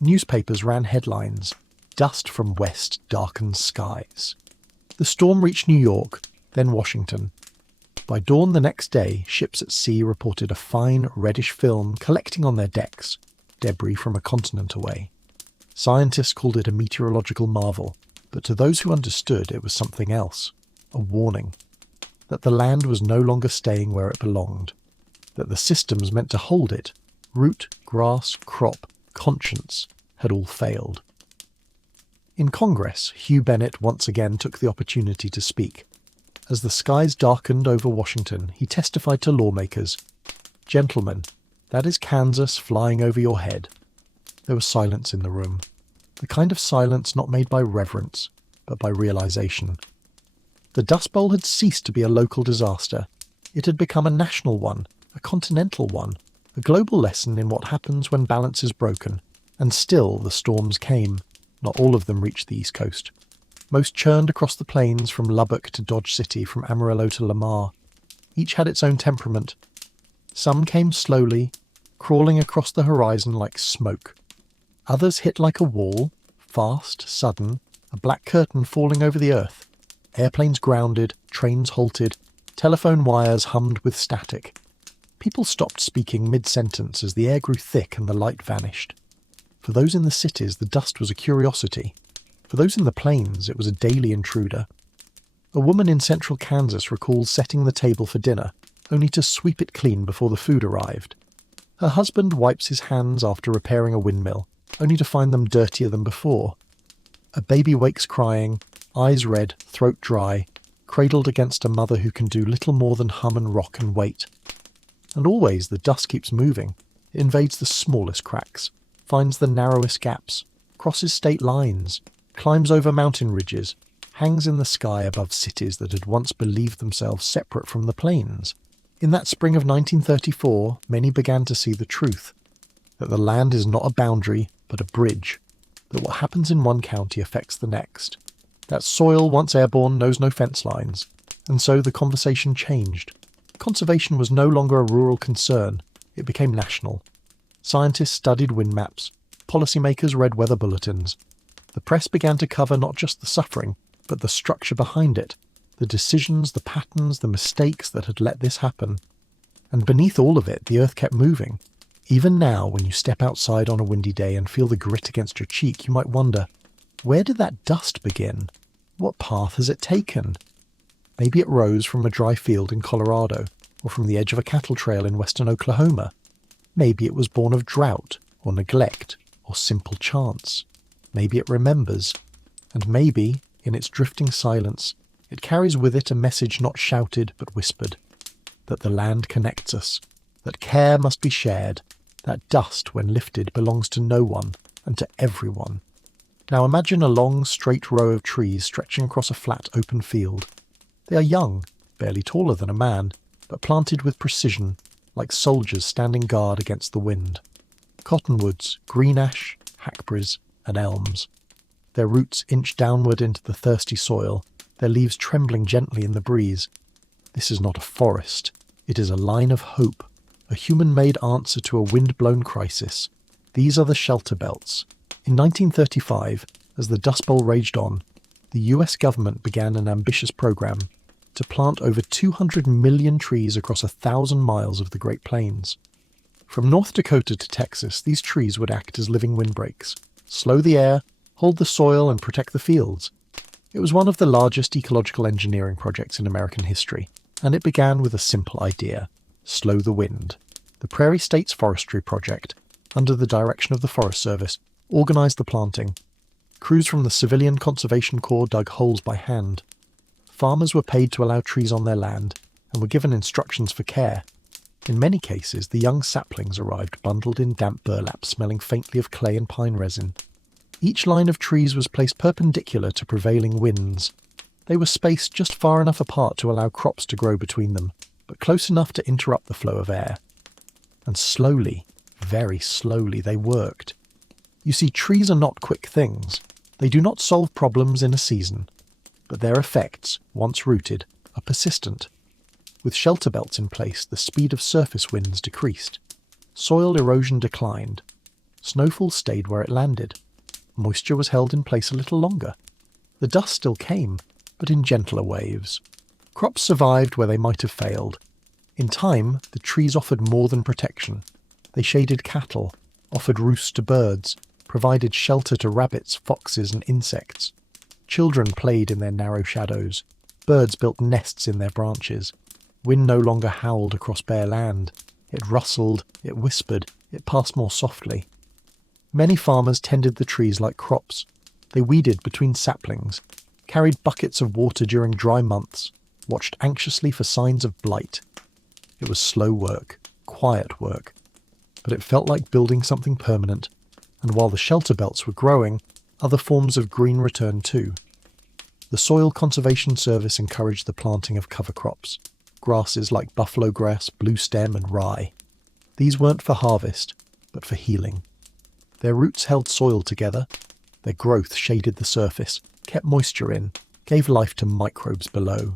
Newspapers ran headlines. Dust from west darkened skies. The storm reached New York, then Washington. By dawn the next day, ships at sea reported a fine reddish film collecting on their decks, debris from a continent away. Scientists called it a meteorological marvel, but to those who understood it was something else, a warning. that the land was no longer staying where it belonged, that the systems meant to hold it, root, grass, crop, conscience, had all failed. In Congress, Hugh Bennett once again took the opportunity to speak. As the skies darkened over Washington, he testified to lawmakers, "Gentlemen, that is Kansas flying over your head." There was silence in the room, the kind of silence not made by reverence, but by realization. The Dust Bowl had ceased to be a local disaster. It had become a national one, a continental one, a global lesson in what happens when balance is broken. And still the storms came. Not all of them reached the East Coast. Most churned across the plains from Lubbock to Dodge City, from Amarillo to Lamar. Each had its own temperament. Some came slowly, crawling across the horizon like smoke. Others hit like a wall, fast, sudden, a black curtain falling over the earth. Airplanes grounded, trains halted, telephone wires hummed with static. People stopped speaking mid-sentence as the air grew thick and the light vanished. For those in the cities, the dust was a curiosity. For those in the plains, it was a daily intruder. A woman in central Kansas recalls setting the table for dinner, only to sweep it clean before the food arrived. Her husband wipes his hands after repairing a windmill, only to find them dirtier than before. A baby wakes crying, eyes red, throat dry, cradled against a mother who can do little more than hum and rock and wait. And always the dust keeps moving. It invades the smallest cracks, finds the narrowest gaps, crosses state lines, climbs over mountain ridges, hangs in the sky above cities that had once believed themselves separate from the plains. In that spring of 1934, many began to see the truth, that the land is not a boundary, but a bridge, that what happens in one county affects the next, that soil once airborne knows no fence lines, and so the conversation changed. Conservation was no longer a rural concern, it became national. Scientists studied wind maps, policymakers read weather bulletins. The press began to cover not just the suffering, but the structure behind it, the decisions, the patterns, the mistakes that had let this happen. And beneath all of it, the earth kept moving. Even now, when you step outside on a windy day and feel the grit against your cheek, you might wonder, where did that dust begin? What path has it taken? Maybe it rose from a dry field in Colorado, or from the edge of a cattle trail in western Oklahoma. Maybe it was born of drought, or neglect, or simple chance. Maybe it remembers. And maybe, in its drifting silence, it carries with it a message not shouted but whispered. That the land connects us. That care must be shared. That dust, when lifted, belongs to no one, and to everyone. Now imagine a long, straight row of trees stretching across a flat, open field. They are young, barely taller than a man, but planted with precision, like soldiers standing guard against the wind. Cottonwoods, green ash, hackberries, and elms. Their roots inch downward into the thirsty soil, their leaves trembling gently in the breeze. This is not a forest. It is a line of hope, a human-made answer to a wind-blown crisis. These are the shelterbelts. In 1935, as the Dust Bowl raged on, the US government began an ambitious program to plant over 200 million trees across 1,000 miles of the Great Plains. From North Dakota to Texas, these trees would act as living windbreaks, slow the air, hold the soil, and protect the fields. It was one of the largest ecological engineering projects in American history, and it began with a simple idea: slow the wind. The Prairie States Forestry Project, under the direction of the Forest Service, organized the planting. Crews from the Civilian Conservation Corps dug holes by hand. Farmers were paid to allow trees on their land, and were given instructions for care. In many cases, the young saplings arrived bundled in damp burlap smelling faintly of clay and pine resin. Each line of trees was placed perpendicular to prevailing winds. They were spaced just far enough apart to allow crops to grow between them, but close enough to interrupt the flow of air. And slowly, very slowly, they worked. You see, trees are not quick things. They do not solve problems in a season. But their effects, once rooted, are persistent. With shelter belts in place, the speed of surface winds decreased. Soil erosion declined. Snowfall stayed where it landed. Moisture was held in place a little longer. The dust still came, but in gentler waves. Crops survived where they might have failed. In time, the trees offered more than protection. They shaded cattle, offered roosts to birds, provided shelter to rabbits, foxes, and insects. Children played in their narrow shadows. Birds built nests in their branches. Wind no longer howled across bare land. It rustled, it whispered, it passed more softly. Many farmers tended the trees like crops. They weeded between saplings, carried buckets of water during dry months, watched anxiously for signs of blight. It was slow work, quiet work, but it felt like building something permanent, and while the shelter belts were growing, other forms of green returned too. The Soil Conservation Service encouraged the planting of cover crops, grasses like buffalo grass, blue stem and rye. These weren't for harvest, but for healing. Their roots held soil together. Their growth shaded the surface, kept moisture in, gave life to microbes below.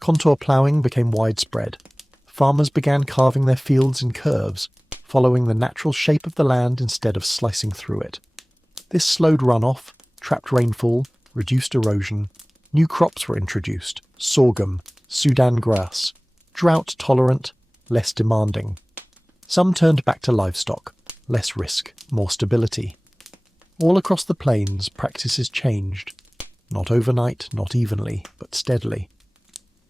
Contour ploughing became widespread. Farmers began carving their fields in curves, following the natural shape of the land instead of slicing through it. This slowed runoff, trapped rainfall, reduced erosion. New crops were introduced: sorghum, Sudan grass, drought-tolerant, less demanding. Some turned back to livestock, less risk, more stability. All across the plains, practices changed. Not overnight, not evenly, but steadily.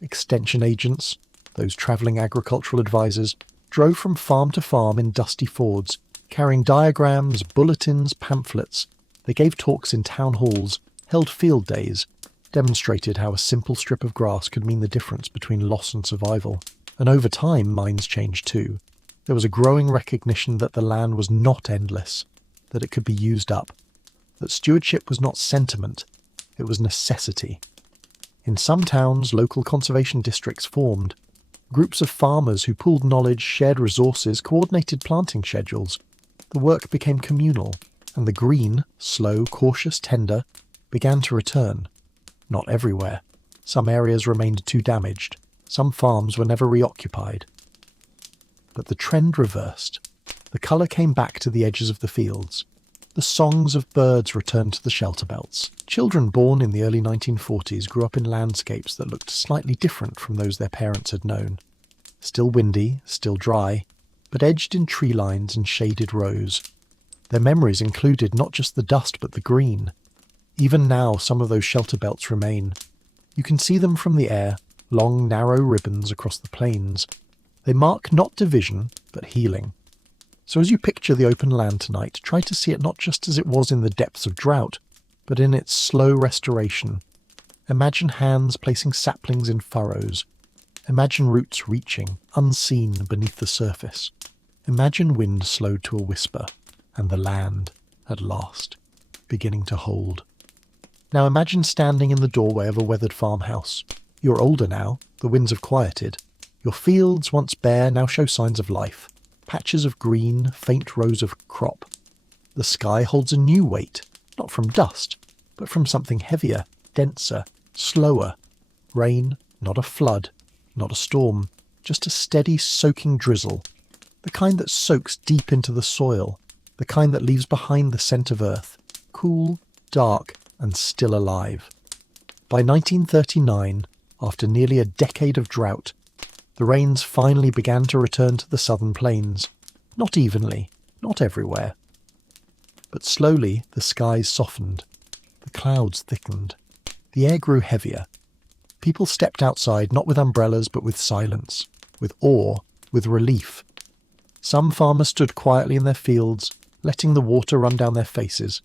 Extension agents, those travelling agricultural advisors, drove from farm to farm in dusty Fords, carrying diagrams, bulletins, pamphlets. They gave talks in town halls, held field days, demonstrated how a simple strip of grass could mean the difference between loss and survival. And over time, minds changed too. There was a growing recognition that the land was not endless, that it could be used up, that stewardship was not sentiment, it was necessity. In some towns, local conservation districts formed. Groups of farmers who pooled knowledge, shared resources, coordinated planting schedules. The work became communal, and the green, slow, cautious, tender, began to return. Not everywhere. Some areas remained too damaged. Some farms were never reoccupied. But the trend reversed. The colour came back to the edges of the fields. The songs of birds returned to the shelter belts. Children born in the early 1940s grew up in landscapes that looked slightly different from those their parents had known. Still windy, still dry, but edged in tree lines and shaded rows. Their memories included not just the dust but the green. Even now, some of those shelter belts remain. You can see them from the air, long, narrow ribbons across the plains. They mark not division, but healing. So as you picture the open land tonight, try to see it not just as it was in the depths of drought, but in its slow restoration. Imagine hands placing saplings in furrows. Imagine roots reaching, unseen, beneath the surface. Imagine wind slowed to a whisper, and the land, at last, beginning to hold. Now imagine standing in the doorway of a weathered farmhouse. You're older now, the winds have quieted. Your fields, once bare, now show signs of life. Patches of green, faint rows of crop. The sky holds a new weight, not from dust, but from something heavier, denser, slower. Rain, not a flood, not a storm, just a steady soaking drizzle. The kind that soaks deep into the soil, the kind that leaves behind the scent of earth, cool, dark, and still alive. By 1939, after nearly a decade of drought, the rains finally began to return to the southern plains. Not evenly, not everywhere. But slowly the skies softened. The clouds thickened. The air grew heavier. People stepped outside not with umbrellas but with silence, with awe, with relief. Some farmers stood quietly in their fields, letting the water run down their faces.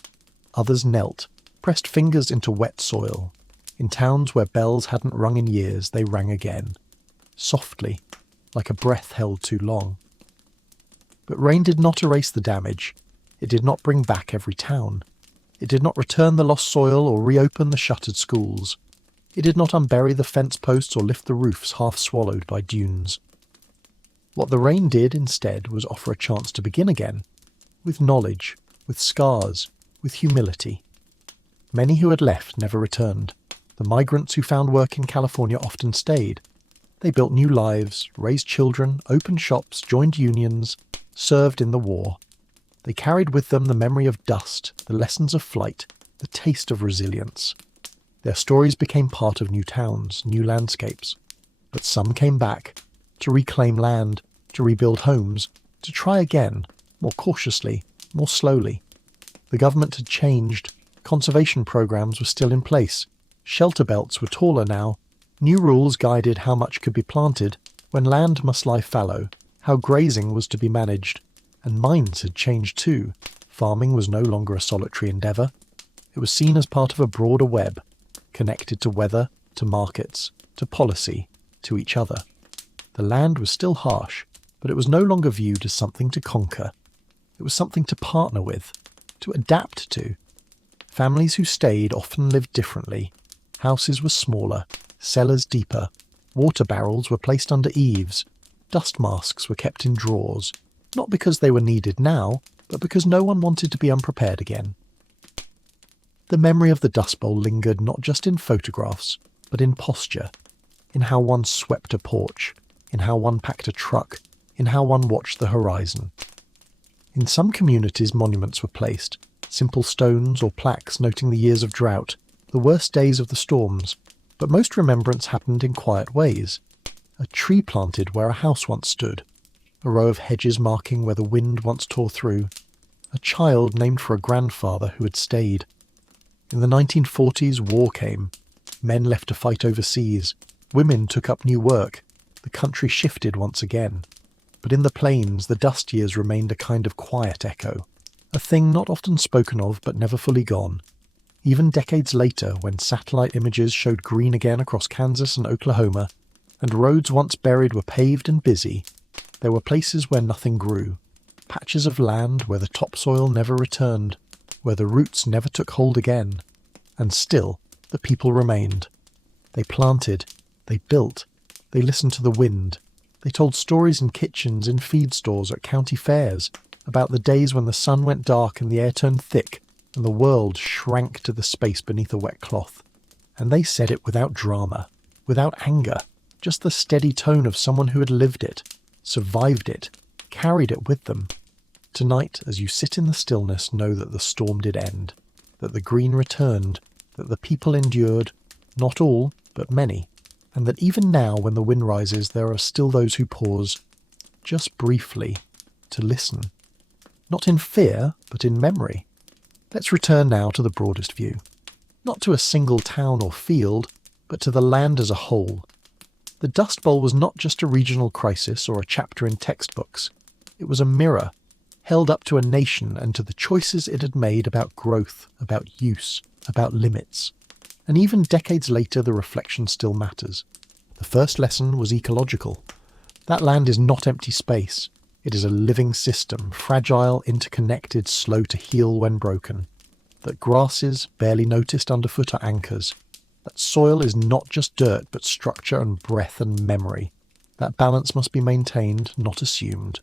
Others knelt, pressed fingers into wet soil. In towns where bells hadn't rung in years, they rang again. Softly, like a breath held too long. But rain did not erase the damage. It did not bring back every town. It did not return the lost soil or reopen the shuttered schools. It did not unbury the fence posts or lift the roofs half swallowed by dunes. What the rain did instead was offer a chance to begin again, with knowledge, with scars, with humility. Many who had left never returned. The migrants who found work in California often stayed. They built new lives, raised children, opened shops, joined unions, served in the war. They carried with them the memory of dust, the lessons of flight, the taste of resilience. Their stories became part of new towns, new landscapes. But some came back, to reclaim land, to rebuild homes, to try again, more cautiously, more slowly. The government had changed. Conservation programs were still in place. Shelter belts were taller now, New rules guided how much could be planted, when land must lie fallow, how grazing was to be managed, and mines had changed too. Farming was no longer a solitary endeavour. It was seen as part of a broader web, connected to weather, to markets, to policy, to each other. The land was still harsh, but it was no longer viewed as something to conquer. It was something to partner with, to adapt to. Families who stayed often lived differently. Houses were smaller, cellars deeper, water barrels were placed under eaves, dust masks were kept in drawers, not because they were needed now, but because no one wanted to be unprepared again. The memory of the Dust Bowl lingered not just in photographs, but in posture, in how one swept a porch, in how one packed a truck, in how one watched the horizon. In some communities monuments were placed, simple stones or plaques noting the years of drought, the worst days of the storms, but most remembrance happened in quiet ways. A tree planted where a house once stood, a row of hedges marking where the wind once tore through, a child named for a grandfather who had stayed. In the 1940s, war came. Men left to fight overseas. Women took up new work. The country shifted once again. But in the plains, the dust years remained a kind of quiet echo, a thing not often spoken of but never fully gone. Even decades later, when satellite images showed green again across Kansas and Oklahoma, and roads once buried were paved and busy, there were places where nothing grew, patches of land where the topsoil never returned, where the roots never took hold again. And still, the people remained. They planted, they built, they listened to the wind. They told stories in kitchens, in feed stores, at county fairs, about the days when the sun went dark and the air turned thick, and the world shrank to the space beneath a wet cloth. And they said it without drama, without anger, just the steady tone of someone who had lived it, survived it, carried it with them. Tonight, as you sit in the stillness, know that the storm did end, that the green returned, that the people endured, not all, but many, and that even now when the wind rises there are still those who pause, just briefly, to listen. Not in fear, but in memory. Let's return now to the broadest view. Not to a single town or field, but to the land as a whole. The Dust Bowl was not just a regional crisis or a chapter in textbooks. It was a mirror, held up to a nation and to the choices it had made about growth, about use, about limits. And even decades later, the reflection still matters. The first lesson was ecological. That land is not empty space. It is a living system, fragile, interconnected, slow to heal when broken. That grasses, barely noticed underfoot, are anchors. That soil is not just dirt, but structure and breath and memory. That balance must be maintained, not assumed.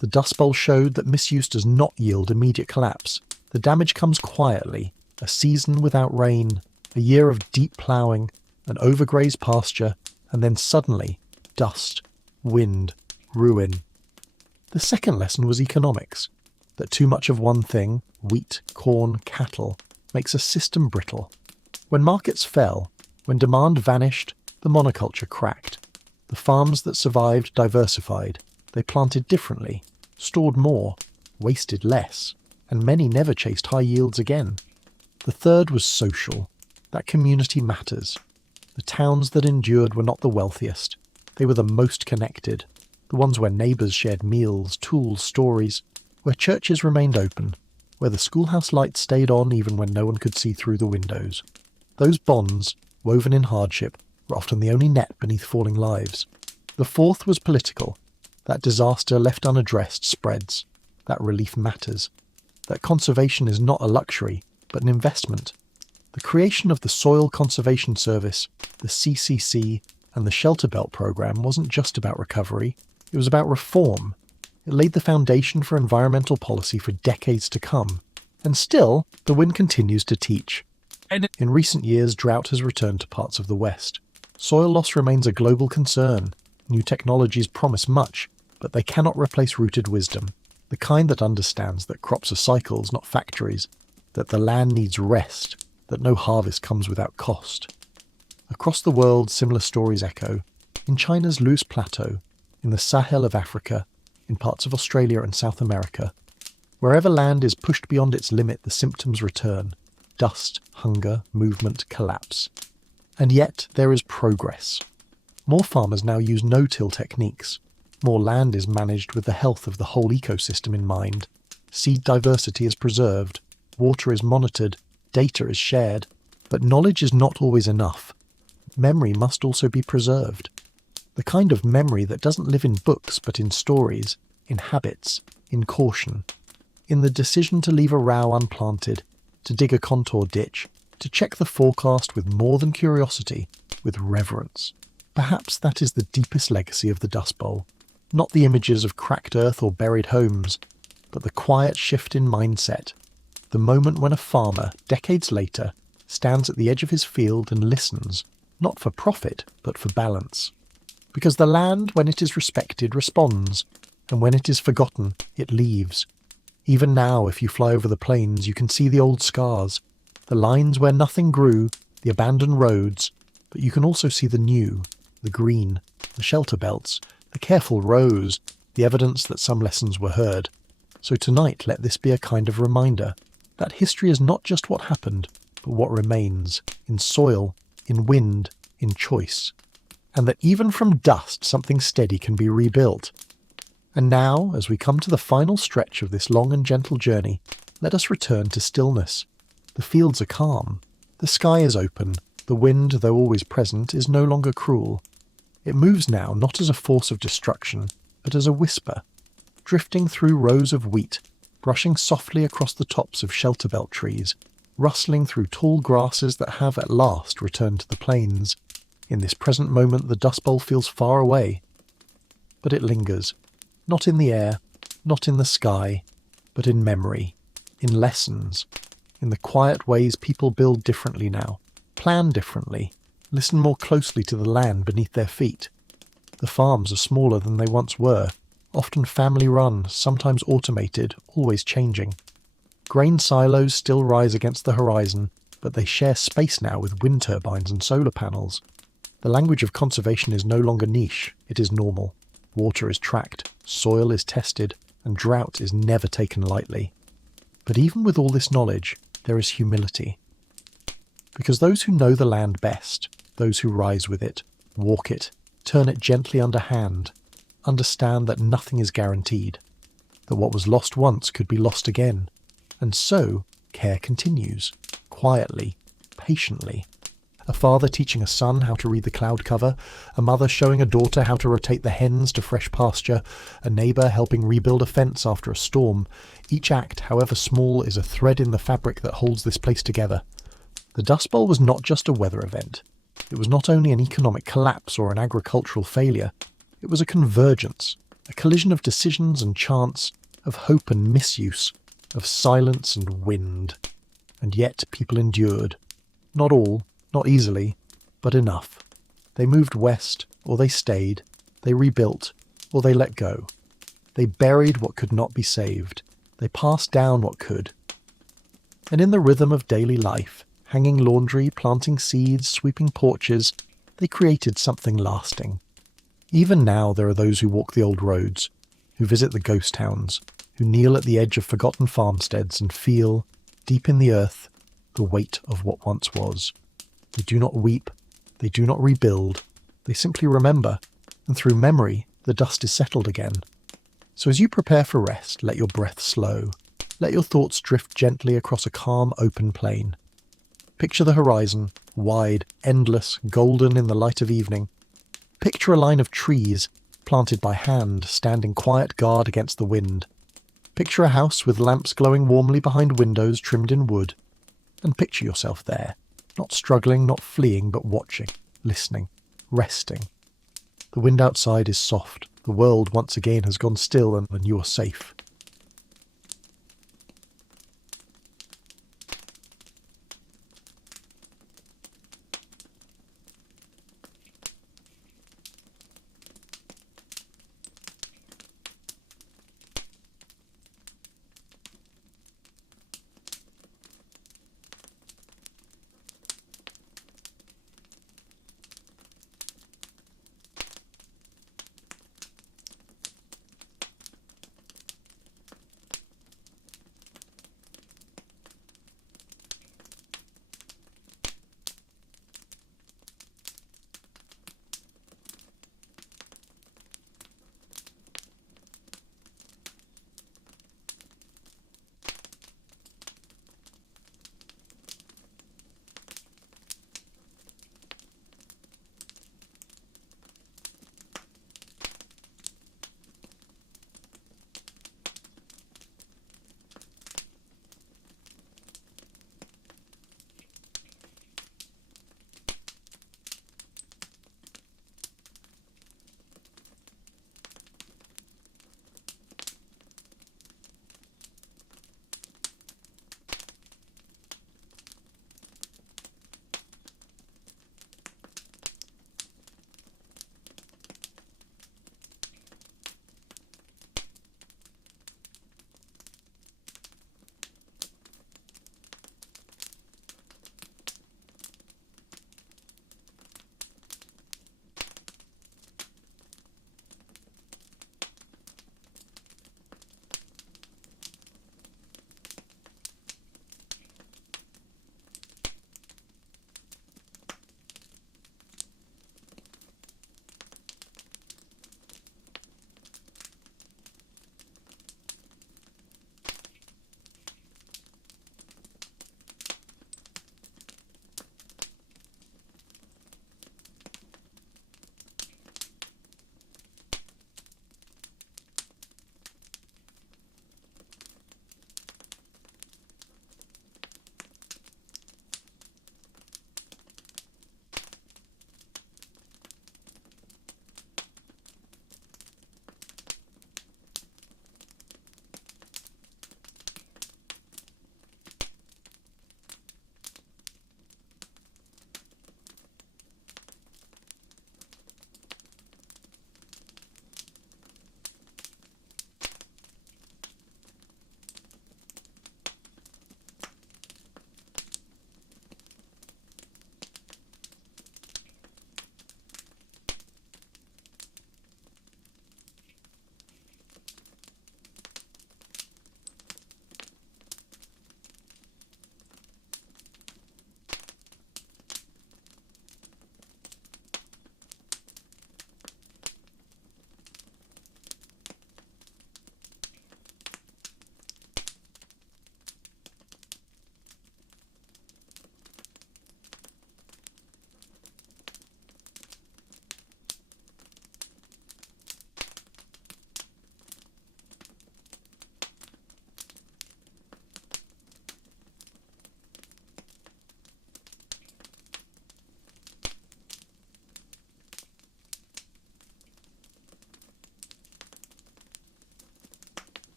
The Dust Bowl showed that misuse does not yield immediate collapse. The damage comes quietly, a season without rain, a year of deep ploughing, an overgrazed pasture, and then suddenly, dust, wind, ruin. The second lesson was economics, that too much of one thing, wheat, corn, cattle, makes a system brittle. When markets fell, when demand vanished, the monoculture cracked. The farms that survived diversified. They planted differently, stored more, wasted less, and many never chased high yields again. The third was social. That community matters. The towns that endured were not the wealthiest. They were the most connected. The ones where neighbours shared meals, tools, stories, where churches remained open, where the schoolhouse lights stayed on even when no one could see through the windows. Those bonds, woven in hardship, were often the only net beneath falling lives. The fourth was political. That disaster left unaddressed spreads. That relief matters. That conservation is not a luxury, but an investment. The creation of the Soil Conservation Service, the CCC, and the Shelterbelt program wasn't just about recovery. It was about reform. It laid the foundation for environmental policy for decades to come. And still, the wind continues to teach. In recent years, drought has returned to parts of the West. Soil loss remains a global concern. New technologies promise much, but they cannot replace rooted wisdom, the kind that understands that crops are cycles, not factories, that the land needs rest, that no harvest comes without cost. Across the world, similar stories echo. In China's Loess Plateau, in the Sahel of Africa, in parts of Australia and South America. Wherever land is pushed beyond its limit, the symptoms return. Dust, hunger, movement, collapse. And yet there is progress. More farmers now use no-till techniques. More land is managed with the health of the whole ecosystem in mind. Seed diversity is preserved, water is monitored, data is shared. But knowledge is not always enough. Memory must also be preserved. The kind of memory that doesn't live in books but in stories, in habits, in caution, in the decision to leave a row unplanted, to dig a contour ditch, to check the forecast with more than curiosity, with reverence. Perhaps that is the deepest legacy of the Dust Bowl. Not the images of cracked earth or buried homes, but the quiet shift in mindset. The moment when a farmer, decades later, stands at the edge of his field and listens, not for profit, but for balance. Because the land, when it is respected, responds, and when it is forgotten, it leaves. Even now, if you fly over the plains, you can see the old scars, the lines where nothing grew, the abandoned roads, but you can also see the new, the green, the shelterbelts, the careful rows, the evidence that some lessons were heard. So tonight, let this be a kind of reminder that history is not just what happened, but what remains, in soil, in wind, in choice. And that even from dust, something steady can be rebuilt. And now, as we come to the final stretch of this long and gentle journey, let us return to stillness. The fields are calm. The sky is open. The wind, though always present, is no longer cruel. It moves now not as a force of destruction, but as a whisper, drifting through rows of wheat, brushing softly across the tops of shelterbelt trees, rustling through tall grasses that have at last returned to the plains. In this present moment the Dust Bowl feels far away, but it lingers, not in the air, not in the sky, but in memory, in lessons, in the quiet ways people build differently now, plan differently, listen more closely to the land beneath their feet. The farms are smaller than they once were, often family-run, sometimes automated, always changing. Grain silos still rise against the horizon, but they share space now with wind turbines and solar panels. The language of conservation is no longer niche, it is normal. Water is tracked, soil is tested, and drought is never taken lightly. But even with all this knowledge, there is humility. Because those who know the land best, those who rise with it, walk it, turn it gently underhand, understand that nothing is guaranteed, that what was lost once could be lost again, and so care continues, quietly, patiently. A father teaching a son how to read the cloud cover, a mother showing a daughter how to rotate the hens to fresh pasture, a neighbour helping rebuild a fence after a storm. Each act, however small, is a thread in the fabric that holds this place together. The Dust Bowl was not just a weather event. It was not only an economic collapse or an agricultural failure. It was a convergence, a collision of decisions and chance, of hope and misuse, of silence and wind. And yet people endured. Not all, not easily, but enough. They moved west, or they stayed. They rebuilt, or they let go. They buried what could not be saved. They passed down what could. And in the rhythm of daily life, hanging laundry, planting seeds, sweeping porches, they created something lasting. Even now there are those who walk the old roads, who visit the ghost towns, who kneel at the edge of forgotten farmsteads and feel, deep in the earth, the weight of what once was. They do not weep, they do not rebuild, they simply remember, and through memory the dust is settled again. So as you prepare for rest, let your breath slow. Let your thoughts drift gently across a calm, open plain. Picture the horizon, wide, endless, golden in the light of evening. Picture a line of trees, planted by hand, standing quiet guard against the wind. Picture a house with lamps glowing warmly behind windows trimmed in wood. And picture yourself there, not struggling, not fleeing, but watching, listening, resting. The wind outside is soft. The world once again has gone still and you are safe.